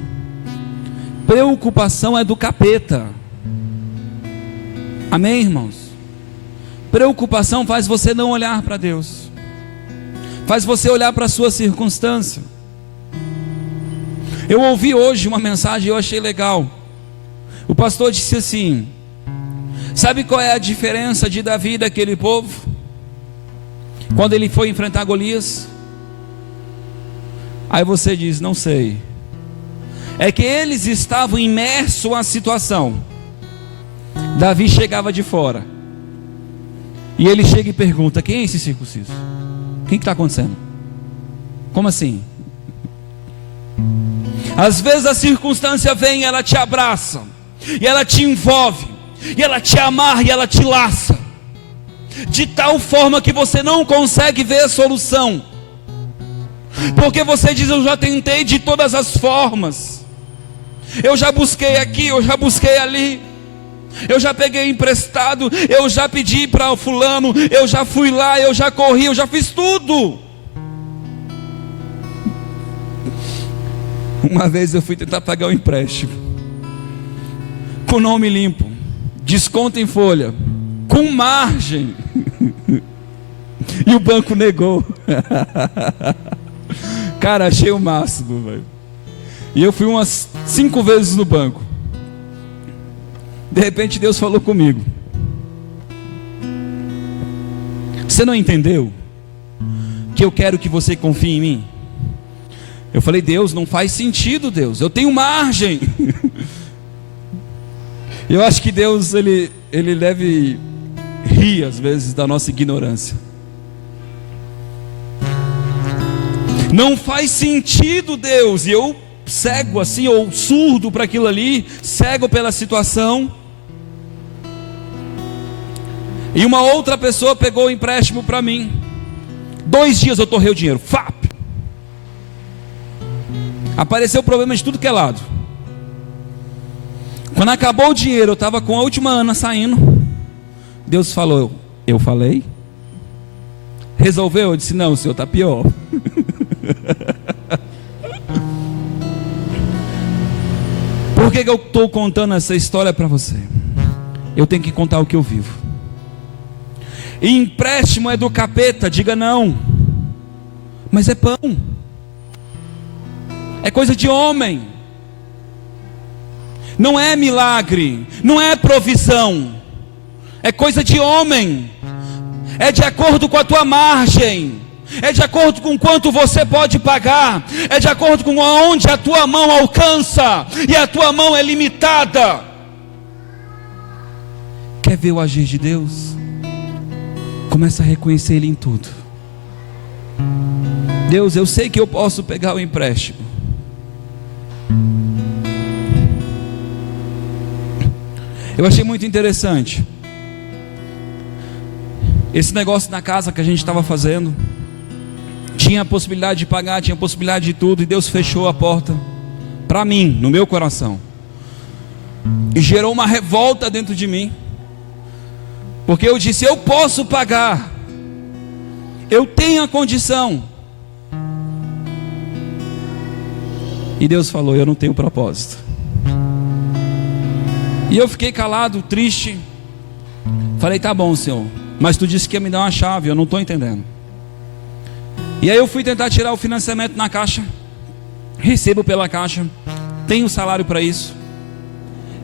Preocupação é do capeta. Amém, irmãos? Preocupação faz você não olhar para Deus, faz você olhar para a sua circunstância. Eu ouvi hoje uma mensagem e eu achei legal. O pastor disse assim: sabe qual é a diferença de Davi daquele povo, quando ele foi enfrentar Golias? Aí você diz: não sei. É que eles estavam imersos à situação. Davi chegava de fora, e ele chega e pergunta: quem é esse circunciso? O que está acontecendo? Como assim? Às vezes a circunstância vem, ela te abraça, e ela te envolve, e ela te amarra, e ela te laça, de tal forma que você não consegue ver a solução, porque você diz: eu já tentei de todas as formas, eu já busquei aqui, eu já busquei ali, eu já peguei emprestado, eu já pedi para o fulano, eu já fui lá, eu já corri, eu já fiz tudo. Uma vez eu fui tentar pagar um empréstimo com nome limpo, desconto em folha, com margem, e o banco negou. Cara, achei o máximo, velho. E eu fui umas 5 vezes no banco. De repente Deus falou comigo: você não entendeu que eu quero que você confie em mim? Eu falei: Deus, não faz sentido, Deus, eu tenho margem. Eu acho que Deus, ele deve rir às vezes da nossa ignorância. Não faz sentido, Deus. E eu cego assim, ou surdo para aquilo ali, cego pela situação. E uma outra pessoa pegou o empréstimo para mim. 2 dias eu torrei o dinheiro. FAP! Apareceu problema de tudo que é lado. Quando acabou o dinheiro, eu estava com a última Ana saindo. Deus falou: eu falei? Resolveu? Eu disse: não, o senhor está pior. Por que eu estou contando essa história para você? Eu tenho que contar o que eu vivo. E empréstimo é do capeta, diga não. Mas é pão. É coisa de homem. Não é milagre, não é provisão. É coisa de homem. É de acordo com a tua margem. É de acordo com quanto você pode pagar. É de acordo com onde a tua mão alcança. E a tua mão é limitada. Quer ver o agir de Deus? Começa a reconhecer Ele em tudo. Deus, eu sei que eu posso pegar o empréstimo. Eu achei muito interessante esse negócio na casa que a gente estava fazendo. Tinha a possibilidade de pagar, tinha a possibilidade de tudo, e Deus fechou a porta para mim, no meu coração, e gerou uma revolta dentro de mim, porque eu disse: eu posso pagar, eu tenho a condição. E Deus falou: eu não tenho propósito. E eu fiquei calado, triste. Falei: tá bom, Senhor, mas tu disse que ia me dar uma chave, eu não estou entendendo. E aí eu fui tentar tirar o financiamento na caixa. Recebo pela caixa, tenho salário para isso.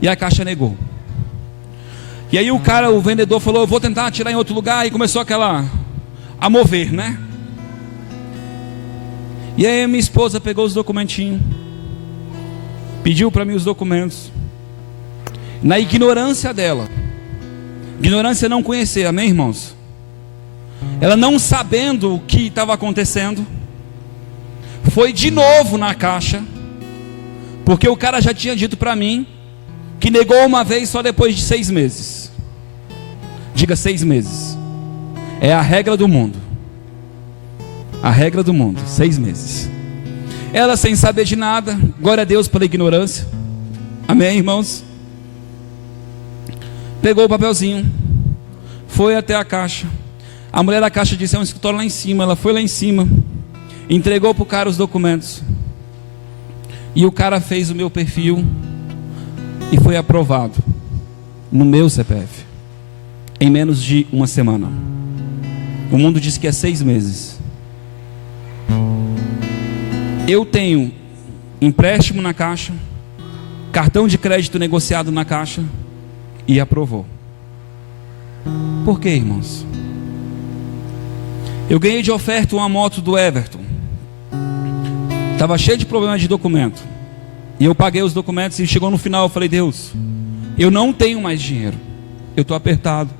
E a caixa negou. E aí o vendedor falou: eu vou tentar tirar em outro lugar. E começou a mover, né? E aí minha esposa pegou os documentinhos, pediu para mim os documentos. Na ignorância dela, ignorância não conhecer, amém, irmãos? Ela não sabendo o que estava acontecendo, foi de novo na caixa, porque o cara já tinha dito para mim que negou uma vez só depois de 6 meses. Diga 6 meses. É a regra do mundo. A regra do mundo, 6 meses. Ela sem saber de nada, glória a Deus pela ignorância. Amém, irmãos? Pegou o papelzinho, foi até a caixa. A mulher da caixa disse: é um escritório lá em cima. Ela foi lá em cima, entregou para o cara os documentos. E o cara fez o meu perfil e foi aprovado no meu CPF em menos de 1 semana. O mundo diz que é 6 meses. Eu tenho empréstimo na caixa, cartão de crédito negociado na caixa, e aprovou. Por quê, irmãos? Eu ganhei de oferta uma moto do Everton. Estava cheio de problemas de documento. E eu paguei os documentos e chegou no final, eu falei: Deus, eu não tenho mais dinheiro. Eu estou apertado.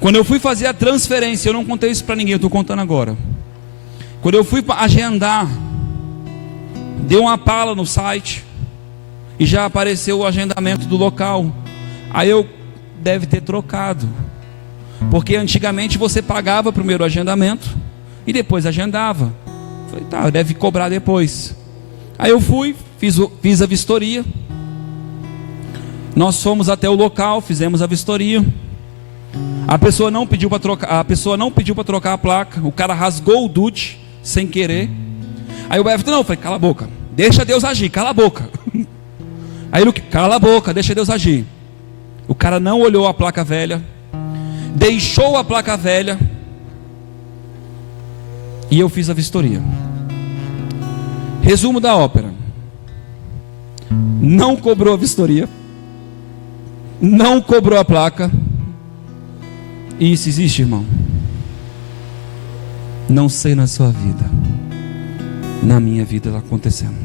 Quando eu fui fazer a transferência, eu não contei isso para ninguém, eu estou contando agora. Quando eu fui agendar, deu uma pala no site e já apareceu o agendamento do local. Aí eu deve ter trocado, porque antigamente você pagava primeiro o agendamento e depois agendava. Falei: tá, deve cobrar depois. Aí eu fui, fiz a vistoria. Nós fomos até o local, fizemos a vistoria. A pessoa não pediu para trocar a placa. O cara rasgou o DUT sem querer. Aí o Everton: não, eu falei: cala a boca, deixa Deus agir, cala a boca. Aí ele: cala a boca, deixa Deus agir. O cara não olhou a placa velha, deixou a placa velha, e eu fiz a vistoria. Resumo da ópera: não cobrou a vistoria, não cobrou a placa. E isso existe, irmão? Não sei na sua vida, na minha vida está acontecendo.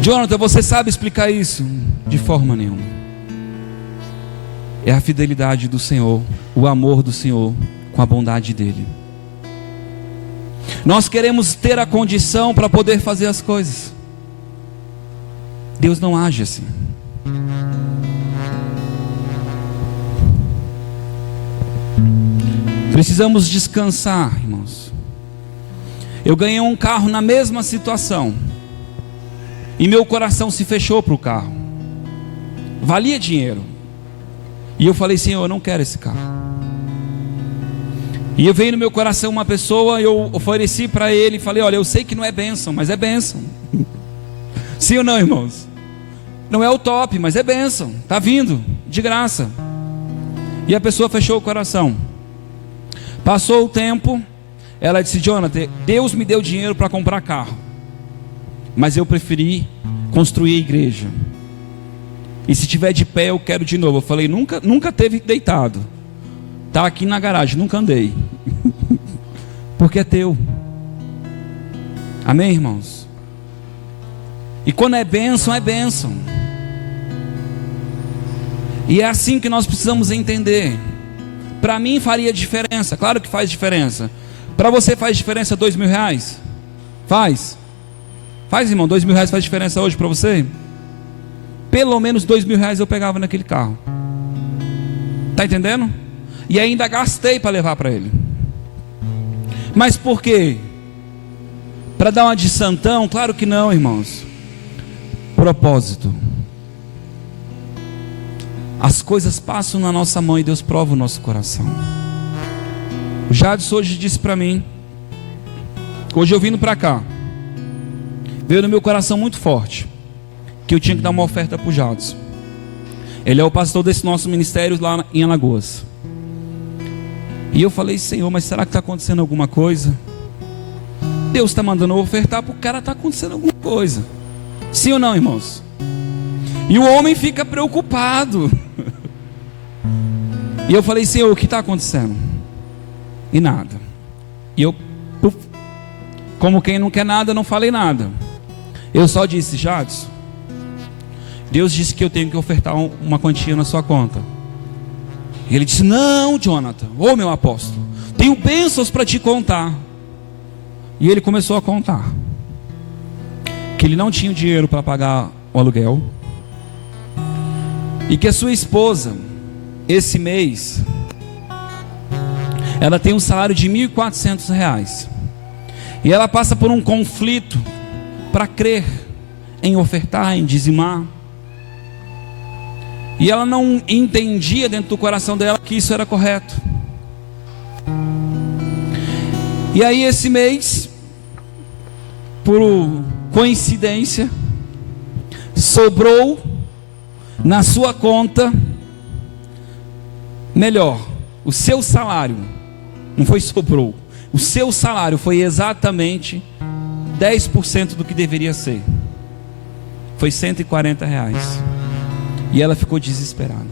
Jonathan, você sabe explicar isso? De forma nenhuma. É a fidelidade do Senhor, o amor do Senhor com a bondade dele. Nós queremos ter a condição para poder fazer as coisas. Deus não age assim. Precisamos descansar, irmãos. Eu ganhei um carro na mesma situação, e meu coração se fechou para o carro. Valia dinheiro. E eu falei: Senhor, eu não quero esse carro. E eu veio no meu coração uma pessoa, eu ofereci para ele, falei: olha, eu sei que não é bênção, mas é bênção. Sim ou não, irmãos? Não é o top, mas é bênção. Está vindo, de graça. E a pessoa fechou o coração. Passou o tempo, ela disse: Jonathan, Deus me deu dinheiro para comprar carro, mas eu preferi construir a igreja. E se tiver de pé eu quero de novo. Eu falei: nunca teve deitado. Está aqui na garagem, nunca andei. Porque é teu. Amém, irmãos? E quando é bênção, é bênção. E é assim que nós precisamos entender. Para mim faria diferença, claro que faz diferença. Para você faz diferença R$2.000? Faz? Faz, irmão, R$2.000 faz diferença hoje para você? Pelo menos R$2.000 eu pegava naquele carro. Está entendendo? E ainda gastei para levar para ele. Mas por quê? Para dar uma de santão? Claro que não, irmãos. Propósito. As coisas passam na nossa mão e Deus prova o nosso coração. O Jadson hoje disse para mim, hoje eu vindo para cá, veio no meu coração muito forte, que eu tinha que dar uma oferta para o Jadson. Ele é o pastor desse nosso ministério lá em Alagoas. E eu falei: Senhor, mas será que está acontecendo alguma coisa? Deus está mandando eu ofertar para o cara, está acontecendo alguma coisa. Sim ou não, irmãos? E o homem fica preocupado. E eu falei: Senhor, o que está acontecendo? E nada. E eu, como quem não quer nada, não falei nada. Eu só disse: Jadson, Deus disse que eu tenho que ofertar uma quantia na sua conta. E ele disse: não, Jonathan, ô meu apóstolo, tenho bênçãos para te contar. E ele começou a contar que ele não tinha dinheiro para pagar o aluguel, e que a sua esposa, esse mês, ela tem um salário de R$1.400, e ela passa por um conflito para crer em ofertar, em dizimar. E ela não entendia dentro do coração dela que isso era correto. E aí esse mês, por coincidência, sobrou na sua conta, melhor, o seu salário, não foi sobrou, o seu salário foi exatamente 10% do que deveria ser. Foi R$140. E ela ficou desesperada.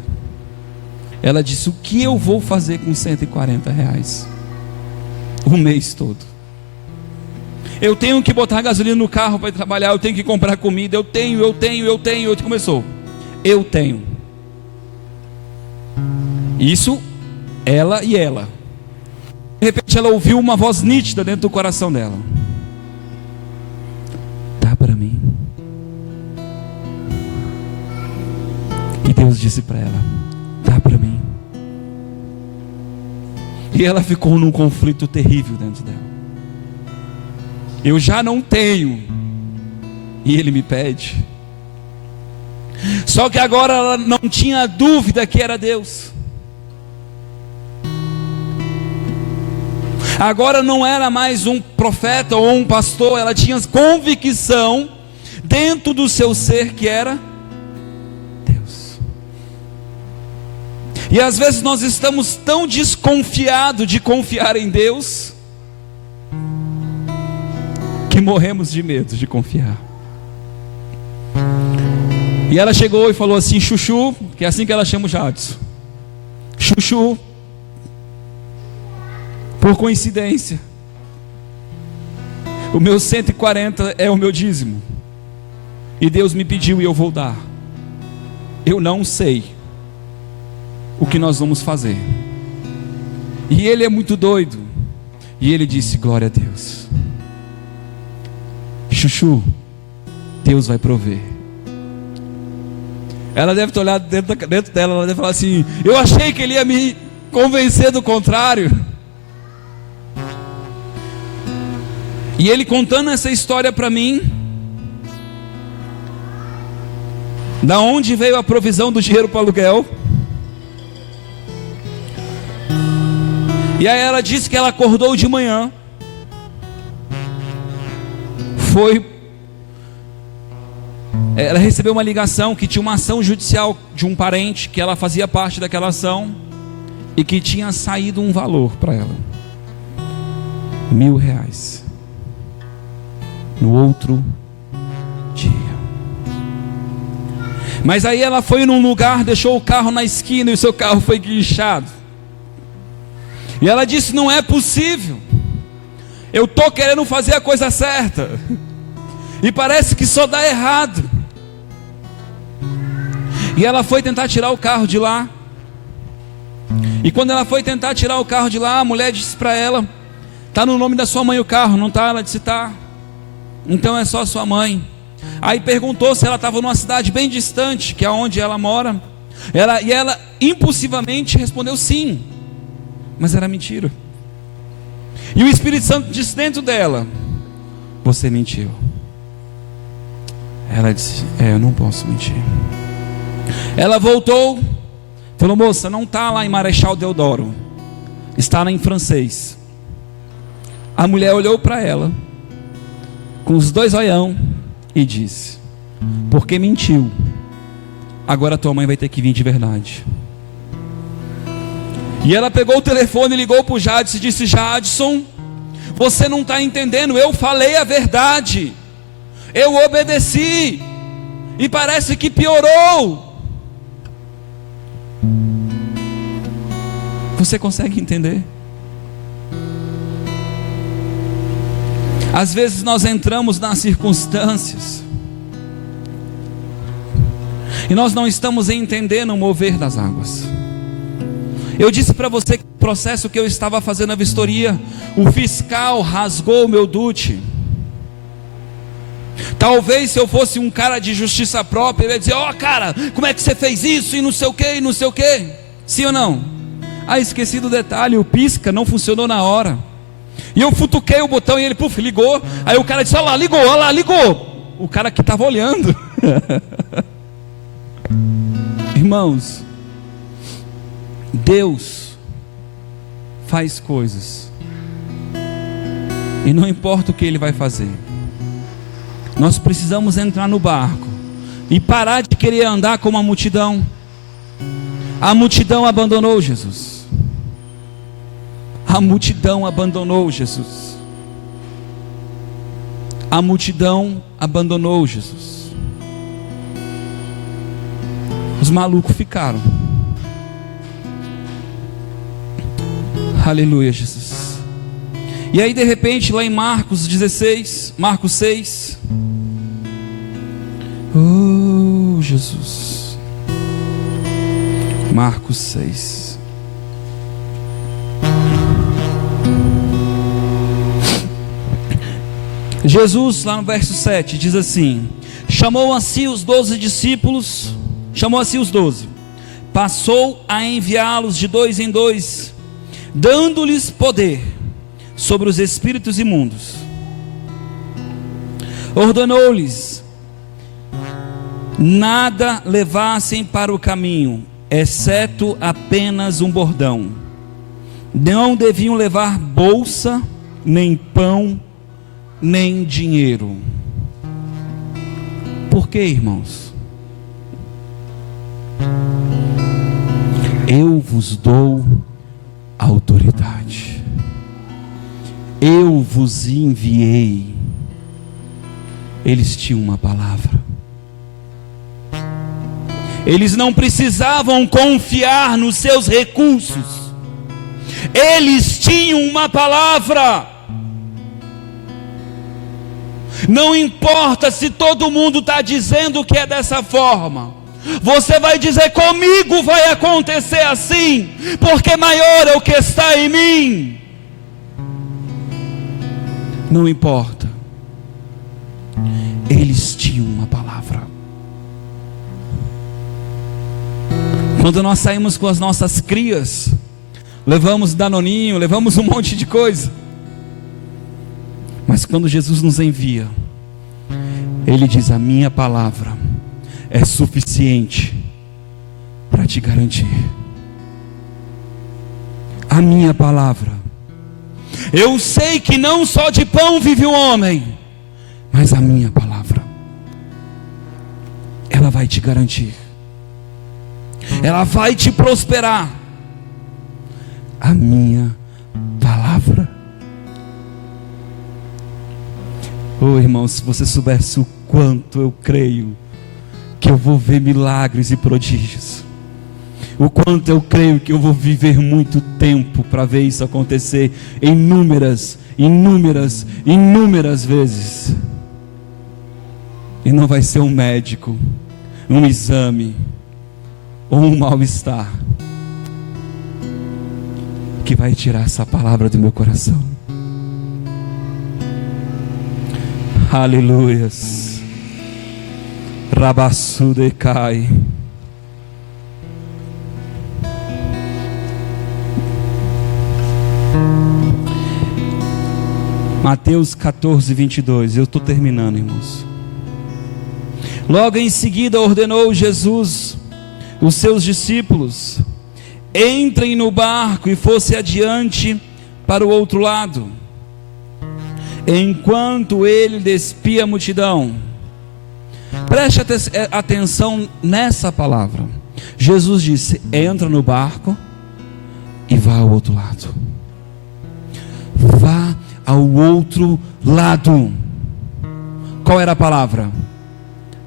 Ela disse: o que eu vou fazer com R$140 o mês todo? Eu tenho que botar gasolina no carro para ir trabalhar, eu tenho que comprar comida, eu tenho. Começou: eu tenho. Isso, ela e ela. De repente ela ouviu uma voz nítida dentro do coração dela: dá para mim. E Deus disse para ela: dá para mim. E ela ficou num conflito terrível dentro dela. Eu já não tenho, e ele me pede. Só que agora ela não tinha dúvida que era Deus. Agora não era mais um profeta ou um pastor, ela tinha convicção dentro do seu ser que era Deus. E às vezes nós estamos tão desconfiados de confiar em Deus, que morremos de medo de confiar. E ela chegou e falou assim: Chuchu, que é assim que ela chama o Jadson. Chuchu, por coincidência, o meu 140 é o meu dízimo, e Deus me pediu e eu vou dar. Eu não sei o que nós vamos fazer. E ele é muito doido. E ele disse: glória a Deus. Chuchu, Deus vai prover. Ela deve ter olhado dentro dela, ela deve falar assim: eu achei que ele ia me convencer do contrário. E ele contando essa história para mim, da onde veio a provisão do dinheiro para o aluguel. E aí ela disse que ela acordou de manhã, ela recebeu uma ligação que tinha uma ação judicial de um parente, que ela fazia parte daquela ação, e que tinha saído um valor para ela, R$1.000, no outro dia. Mas aí ela foi num lugar, deixou o carro na esquina e o seu carro foi guinchado. E ela disse: não é possível, eu estou querendo fazer a coisa certa, e parece que só dá errado. E ela foi tentar tirar o carro de lá. E quando ela foi tentar tirar o carro de lá, a mulher disse para ela: está no nome da sua mãe o carro, não está? Ela disse: está. Então é só sua mãe. Aí perguntou se ela estava numa cidade bem distante, que é onde ela mora. E ela impulsivamente respondeu sim, mas era mentira. E o Espírito Santo disse dentro dela: você mentiu. Ela disse: eu não posso mentir. Ela voltou, falou: moça, não está lá em Marechal Deodoro, está lá em Francês. A mulher olhou para ela com os dois olhão e disse: porque mentiu, agora tua mãe vai ter que vir de verdade. E ela pegou o telefone e ligou para o Jadson e disse: Jadson, você não está entendendo, eu falei a verdade, eu obedeci, e parece que piorou. Você consegue entender? Às vezes nós entramos nas circunstâncias e nós não estamos entendendo o mover das águas. Eu disse para você que o processo que eu estava fazendo na vistoria, o fiscal rasgou o meu DUT. Talvez se eu fosse um cara de justiça própria, ele ia dizer: ó, cara, como é que você fez isso? E não sei o que, e não sei o que. Sim ou não? Ah, esqueci do detalhe, o pisca não funcionou na hora. E eu futuquei o botão e ele, puf, ligou. Aí o cara disse: olha lá, ligou. O cara que estava olhando. Irmãos, Deus faz coisas, e não importa o que Ele vai fazer, nós precisamos entrar no barco e parar de querer andar como a multidão. A multidão abandonou Jesus. A multidão abandonou Jesus. A multidão abandonou Jesus. Os malucos ficaram. Aleluia, Jesus. E aí de repente lá em Marcos 16, Marcos 6, oh Jesus, Marcos 6, Jesus lá no verso 7 diz assim: chamou a si os 12 discípulos, chamou a si os 12, passou a enviá-los de dois em dois, dando-lhes poder sobre os espíritos imundos. Ordenou-lhes: nada levassem para o caminho, exceto apenas um bordão. Não deviam levar bolsa, nem pão, nem dinheiro. Por quê, irmãos? Eu vos dou autoridade, eu vos enviei. Eles tinham uma palavra. Eles não precisavam confiar nos seus recursos. Eles tinham uma palavra. Não importa se todo mundo está dizendo que é dessa forma. Você vai dizer: comigo vai acontecer assim, porque maior é o que está em mim. Não importa. Eles tinham uma palavra. Quando nós saímos com as nossas crias, levamos danoninho, levamos um monte de coisa. Mas quando Jesus nos envia, Ele diz: a minha palavra é suficiente para te garantir. A minha palavra. Eu sei que não só de pão vive o homem, mas a minha palavra, ela vai te garantir. Ela vai te prosperar. A minha palavra. Oh, irmão, se você soubesse o quanto eu creio que eu vou ver milagres e prodígios, o quanto eu creio que eu vou viver muito tempo para ver isso acontecer inúmeras vezes. E não vai ser um médico, um exame ou um mal-estar que vai tirar essa palavra do meu coração. Aleluias. Rabasudecai. Mateus 14, 22. Eu estou terminando, irmãos. Logo em seguida ordenou Jesus os seus discípulos: entrem no barco e fosse adiante para o outro lado, enquanto ele despia a multidão. Preste atenção nessa palavra. Jesus disse: entra no barco e vá ao outro lado. Vá ao outro lado. Qual era a palavra?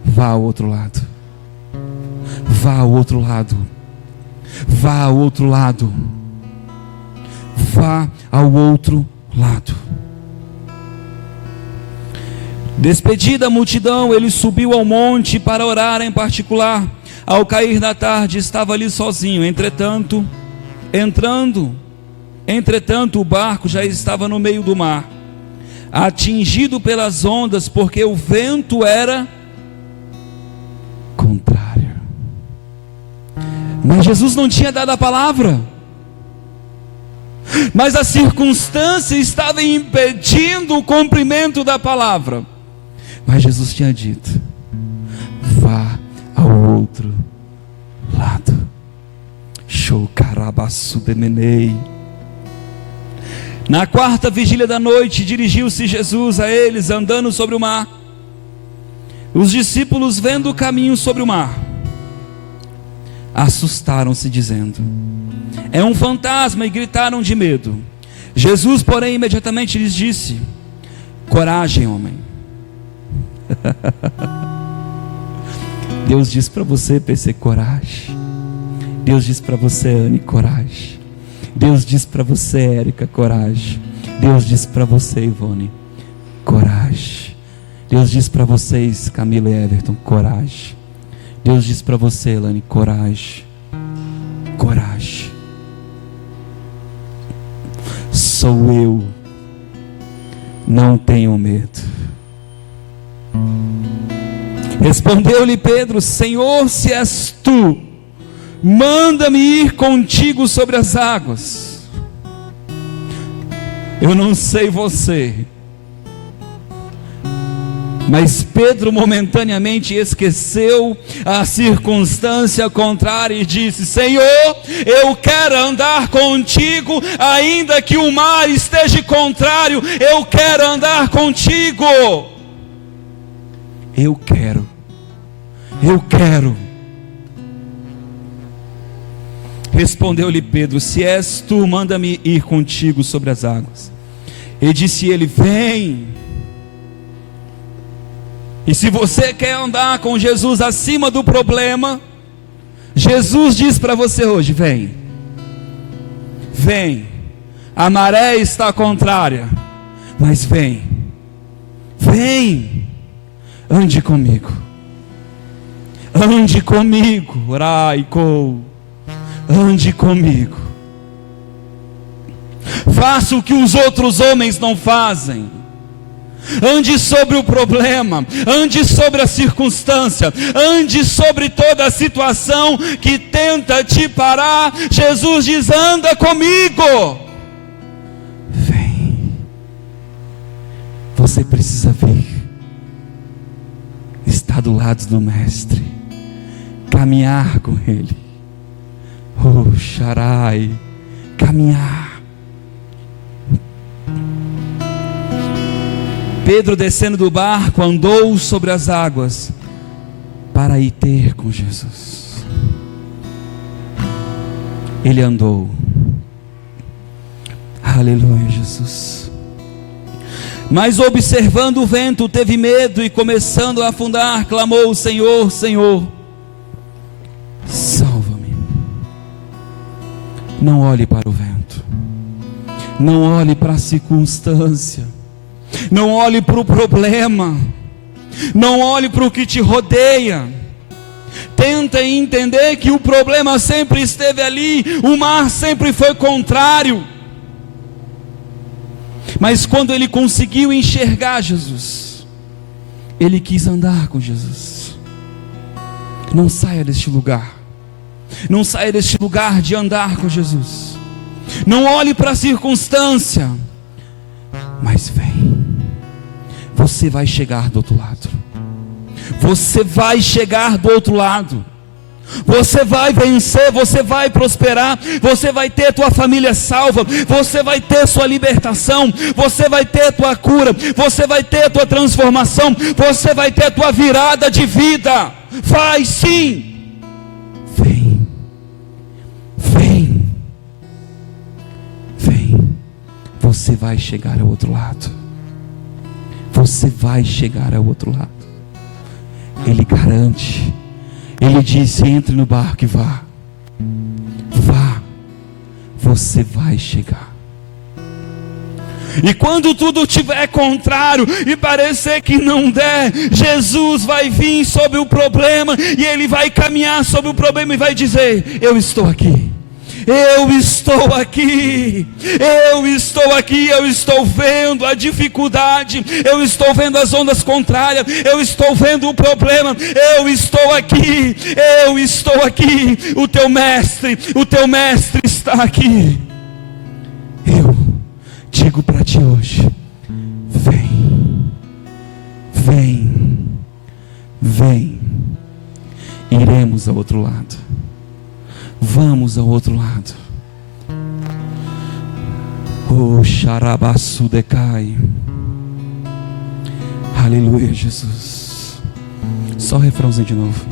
Vá ao outro lado. Vá ao outro lado. Vá ao outro lado. Vá ao outro lado. Despedida a multidão, ele subiu ao monte para orar em particular. Ao cair da tarde, estava ali sozinho. Entretanto, o barco já estava no meio do mar, atingido pelas ondas, porque o vento era contrário. Mas Jesus não tinha dado a palavra. Mas a circunstância estava impedindo o cumprimento da palavra. Mas Jesus tinha dito: vá ao outro lado. Shoukarabassudemenei. Na quarta vigília da noite, dirigiu-se Jesus a eles, andando sobre o mar. Os discípulos, vendo o caminho sobre o mar, assustaram-se, dizendo: é um fantasma, e gritaram de medo. Jesus, porém, imediatamente lhes disse: coragem, homem. Deus diz para você, PC, coragem. Deus diz para você, Anne, coragem. Deus diz para você, Érica, coragem. Deus diz para você, Ivone, coragem. Deus diz para vocês, Camila e Everton, coragem. Deus diz para você, Elane, coragem. Coragem. Sou eu. Não tenham medo. Respondeu-lhe Pedro: Senhor, se és tu, manda-me ir contigo sobre as águas. Eu não sei você, mas Pedro momentaneamente esqueceu a circunstância contrária e disse: Senhor, eu quero andar contigo, ainda que o mar esteja contrário, eu quero andar contigo. Eu quero. Respondeu-lhe Pedro: se és tu, manda-me ir contigo sobre as águas. E disse ele: vem. E se você quer andar com Jesus acima do problema, Jesus diz para você hoje: vem, vem, a maré está contrária, mas vem, vem, ande comigo, ande comigo, Raico, ande comigo, faça o que os outros homens não fazem, ande sobre o problema, ande sobre a circunstância, ande sobre toda a situação que tenta te parar. Jesus diz: anda comigo, vem. Você precisa vir, estar do lado do Mestre, caminhar com Ele, oh Sharai, caminhar. Pedro, descendo do barco, andou sobre as águas para ir ter com Jesus. Ele andou, aleluia, Jesus. Mas observando o vento, teve medo e, começando a afundar, clamou: Senhor, Senhor, salva-me. Não olhe para o vento, não olhe para a circunstância, não olhe para o problema, não olhe para o que te rodeia. Tenta entender que o problema sempre esteve ali, o mar sempre foi contrário. Mas quando ele conseguiu enxergar Jesus, ele quis andar com Jesus. Não saia deste lugar, não saia deste lugar de andar com Jesus. Não olhe para a circunstância, mas vem. Você vai chegar do outro lado. Você vai chegar do outro lado. Você vai vencer, você vai prosperar, você vai ter tua família salva, você vai ter sua libertação, você vai ter tua cura, você vai ter tua transformação, você vai ter tua virada de vida. Vai sim. Vem. Vem. Vem. Você vai chegar ao outro lado. Você vai chegar ao outro lado. Ele garante. Ele disse: entre no barco e vá. Vá. Você vai chegar. E quando tudo estiver contrário e parecer que não der, Jesus vai vir sobre o problema, e Ele vai caminhar sobre o problema e vai dizer: eu estou aqui. Eu estou aqui, eu estou aqui, eu estou vendo a dificuldade, eu estou vendo as ondas contrárias, eu estou vendo o problema, eu estou aqui, o teu mestre está aqui. Eu digo para ti hoje: vem, vem, vem, iremos ao outro lado. Vamos ao outro lado. Oh, Xarabaçu decai. Aleluia, Jesus. Só o refrãozinho de novo.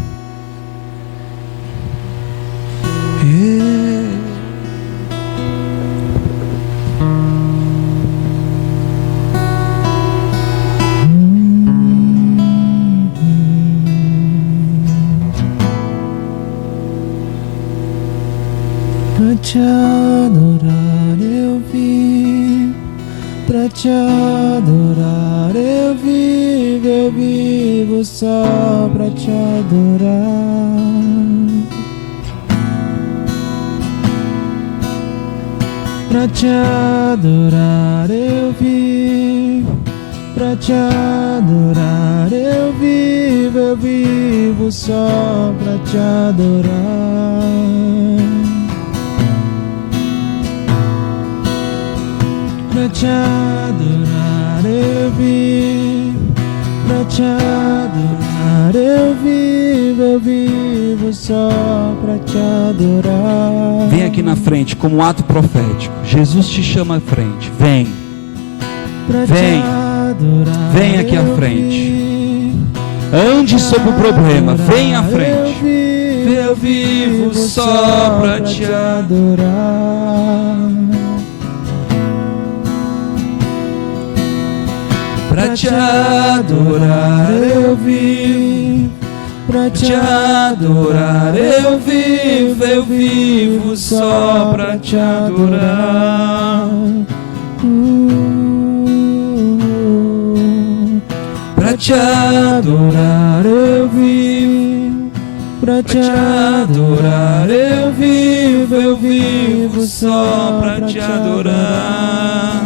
Pra te adorar eu vivo, pra te adorar eu vivo só pra te adorar. Pra te adorar eu vivo, pra te adorar eu vivo só pra te adorar. Pra te adorar eu vivo, pra te adorar eu vivo só pra te adorar. Vem aqui na frente como um ato profético. Jesus te chama à frente. Vem. Vem. Vem aqui à frente. Ande sobre o problema. Vem à frente. Eu vivo só pra te adorar. Pra te adorar eu vivo, pra te adorar. Eu vivo só pra te adorar. Pra te adorar eu vivo, pra te adorar eu vivo só pra te adorar.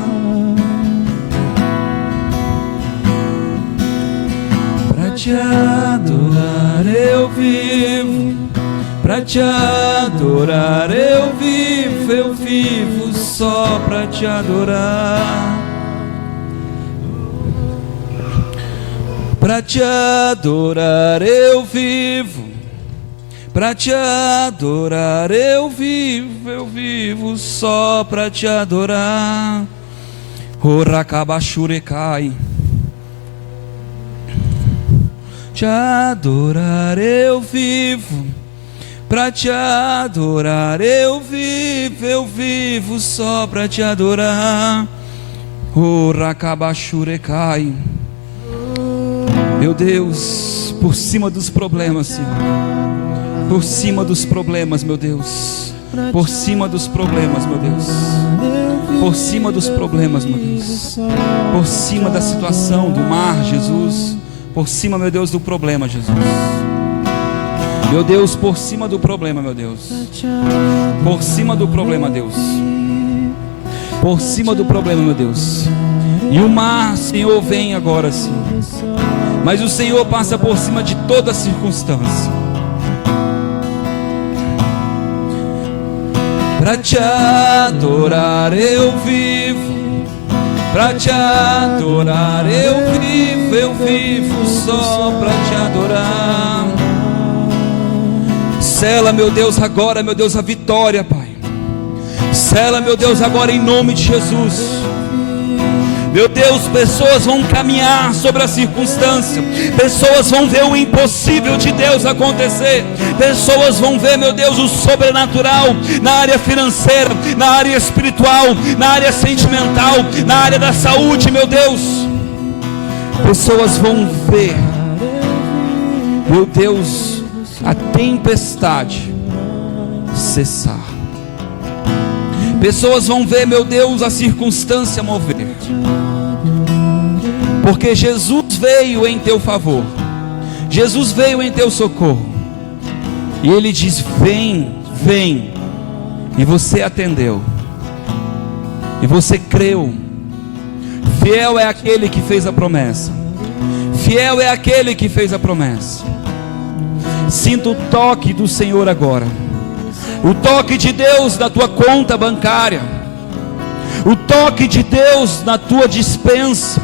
Pra te adorar eu vivo, pra te adorar eu vivo só pra te adorar. Pra te adorar eu vivo, pra te adorar eu vivo só pra te adorar. Oracabashurecai. Te adorar eu vivo, pra te adorar eu vivo só pra te adorar. Oracabashurecai. Meu Deus, por cima dos problemas, Senhor, por cima dos problemas, meu Deus, por cima dos problemas, meu Deus, por cima dos problemas, meu Deus, por cima da situação do mar, Jesus, por cima, meu Deus, do problema, Jesus, meu Deus, por cima do problema, meu Deus, por cima do problema, Deus, por cima do problema, meu Deus. E o mar, Senhor, vem agora, Senhor, mas o Senhor passa por cima de toda circunstância. Pra te adorar eu vivo, pra te adorar eu vivo só pra te adorar. Sela, meu Deus, agora, meu Deus, a vitória, Pai. Sela, meu Deus, agora em nome de Jesus. Meu Deus, pessoas vão caminhar sobre a circunstância, pessoas vão ver o impossível de Deus acontecer, pessoas vão ver, meu Deus, o sobrenatural na área financeira, na área espiritual, na área sentimental, na área da saúde, meu Deus. Pessoas vão ver, meu Deus, a tempestade cessar. Pessoas vão ver, meu Deus, a circunstância mover. Porque Jesus veio em teu favor, Jesus veio em teu socorro, e Ele diz: vem, vem. E você atendeu, e você creu. Fiel é aquele que fez a promessa, fiel é aquele que fez a promessa. Sinta o toque do Senhor agora, o toque de Deus na tua conta bancária, o toque de Deus na tua despensa,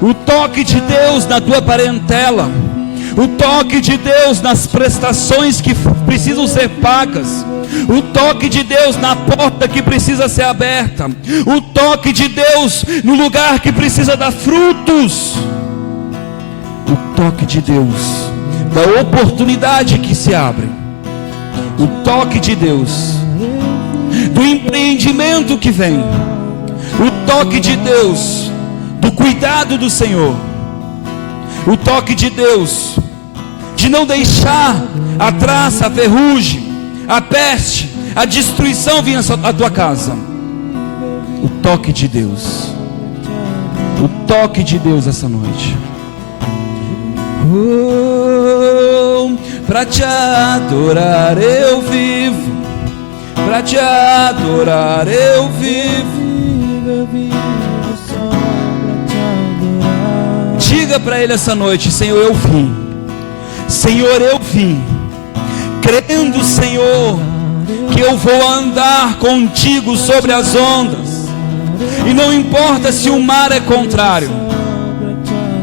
o toque de Deus na tua parentela, o toque de Deus nas prestações que precisam ser pagas, o toque de Deus na porta que precisa ser aberta, o toque de Deus no lugar que precisa dar frutos, o toque de Deus da oportunidade que se abre, o toque de Deus do empreendimento que vem, o toque de Deus do cuidado do Senhor, o toque de Deus de não deixar a traça, a ferrugem, a peste, a destruição vir à tua casa. O toque de Deus, o toque de Deus essa noite. Pra te adorar eu vivo, pra te adorar eu vivo. Diga para Ele essa noite: Senhor, eu vim. Senhor, eu vim, crendo, Senhor, que eu vou andar contigo sobre as ondas, e não importa se o mar é contrário,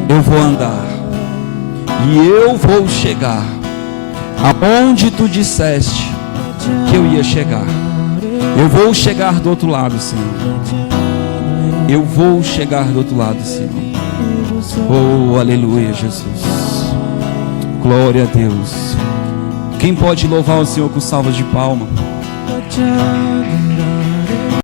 eu vou andar, e eu vou chegar aonde tu disseste que eu ia chegar. Eu vou chegar do outro lado, Senhor. Eu vou chegar do outro lado, Senhor. Oh, aleluia, Jesus. Glória a Deus. Quem pode louvar o Senhor com salvas de palma?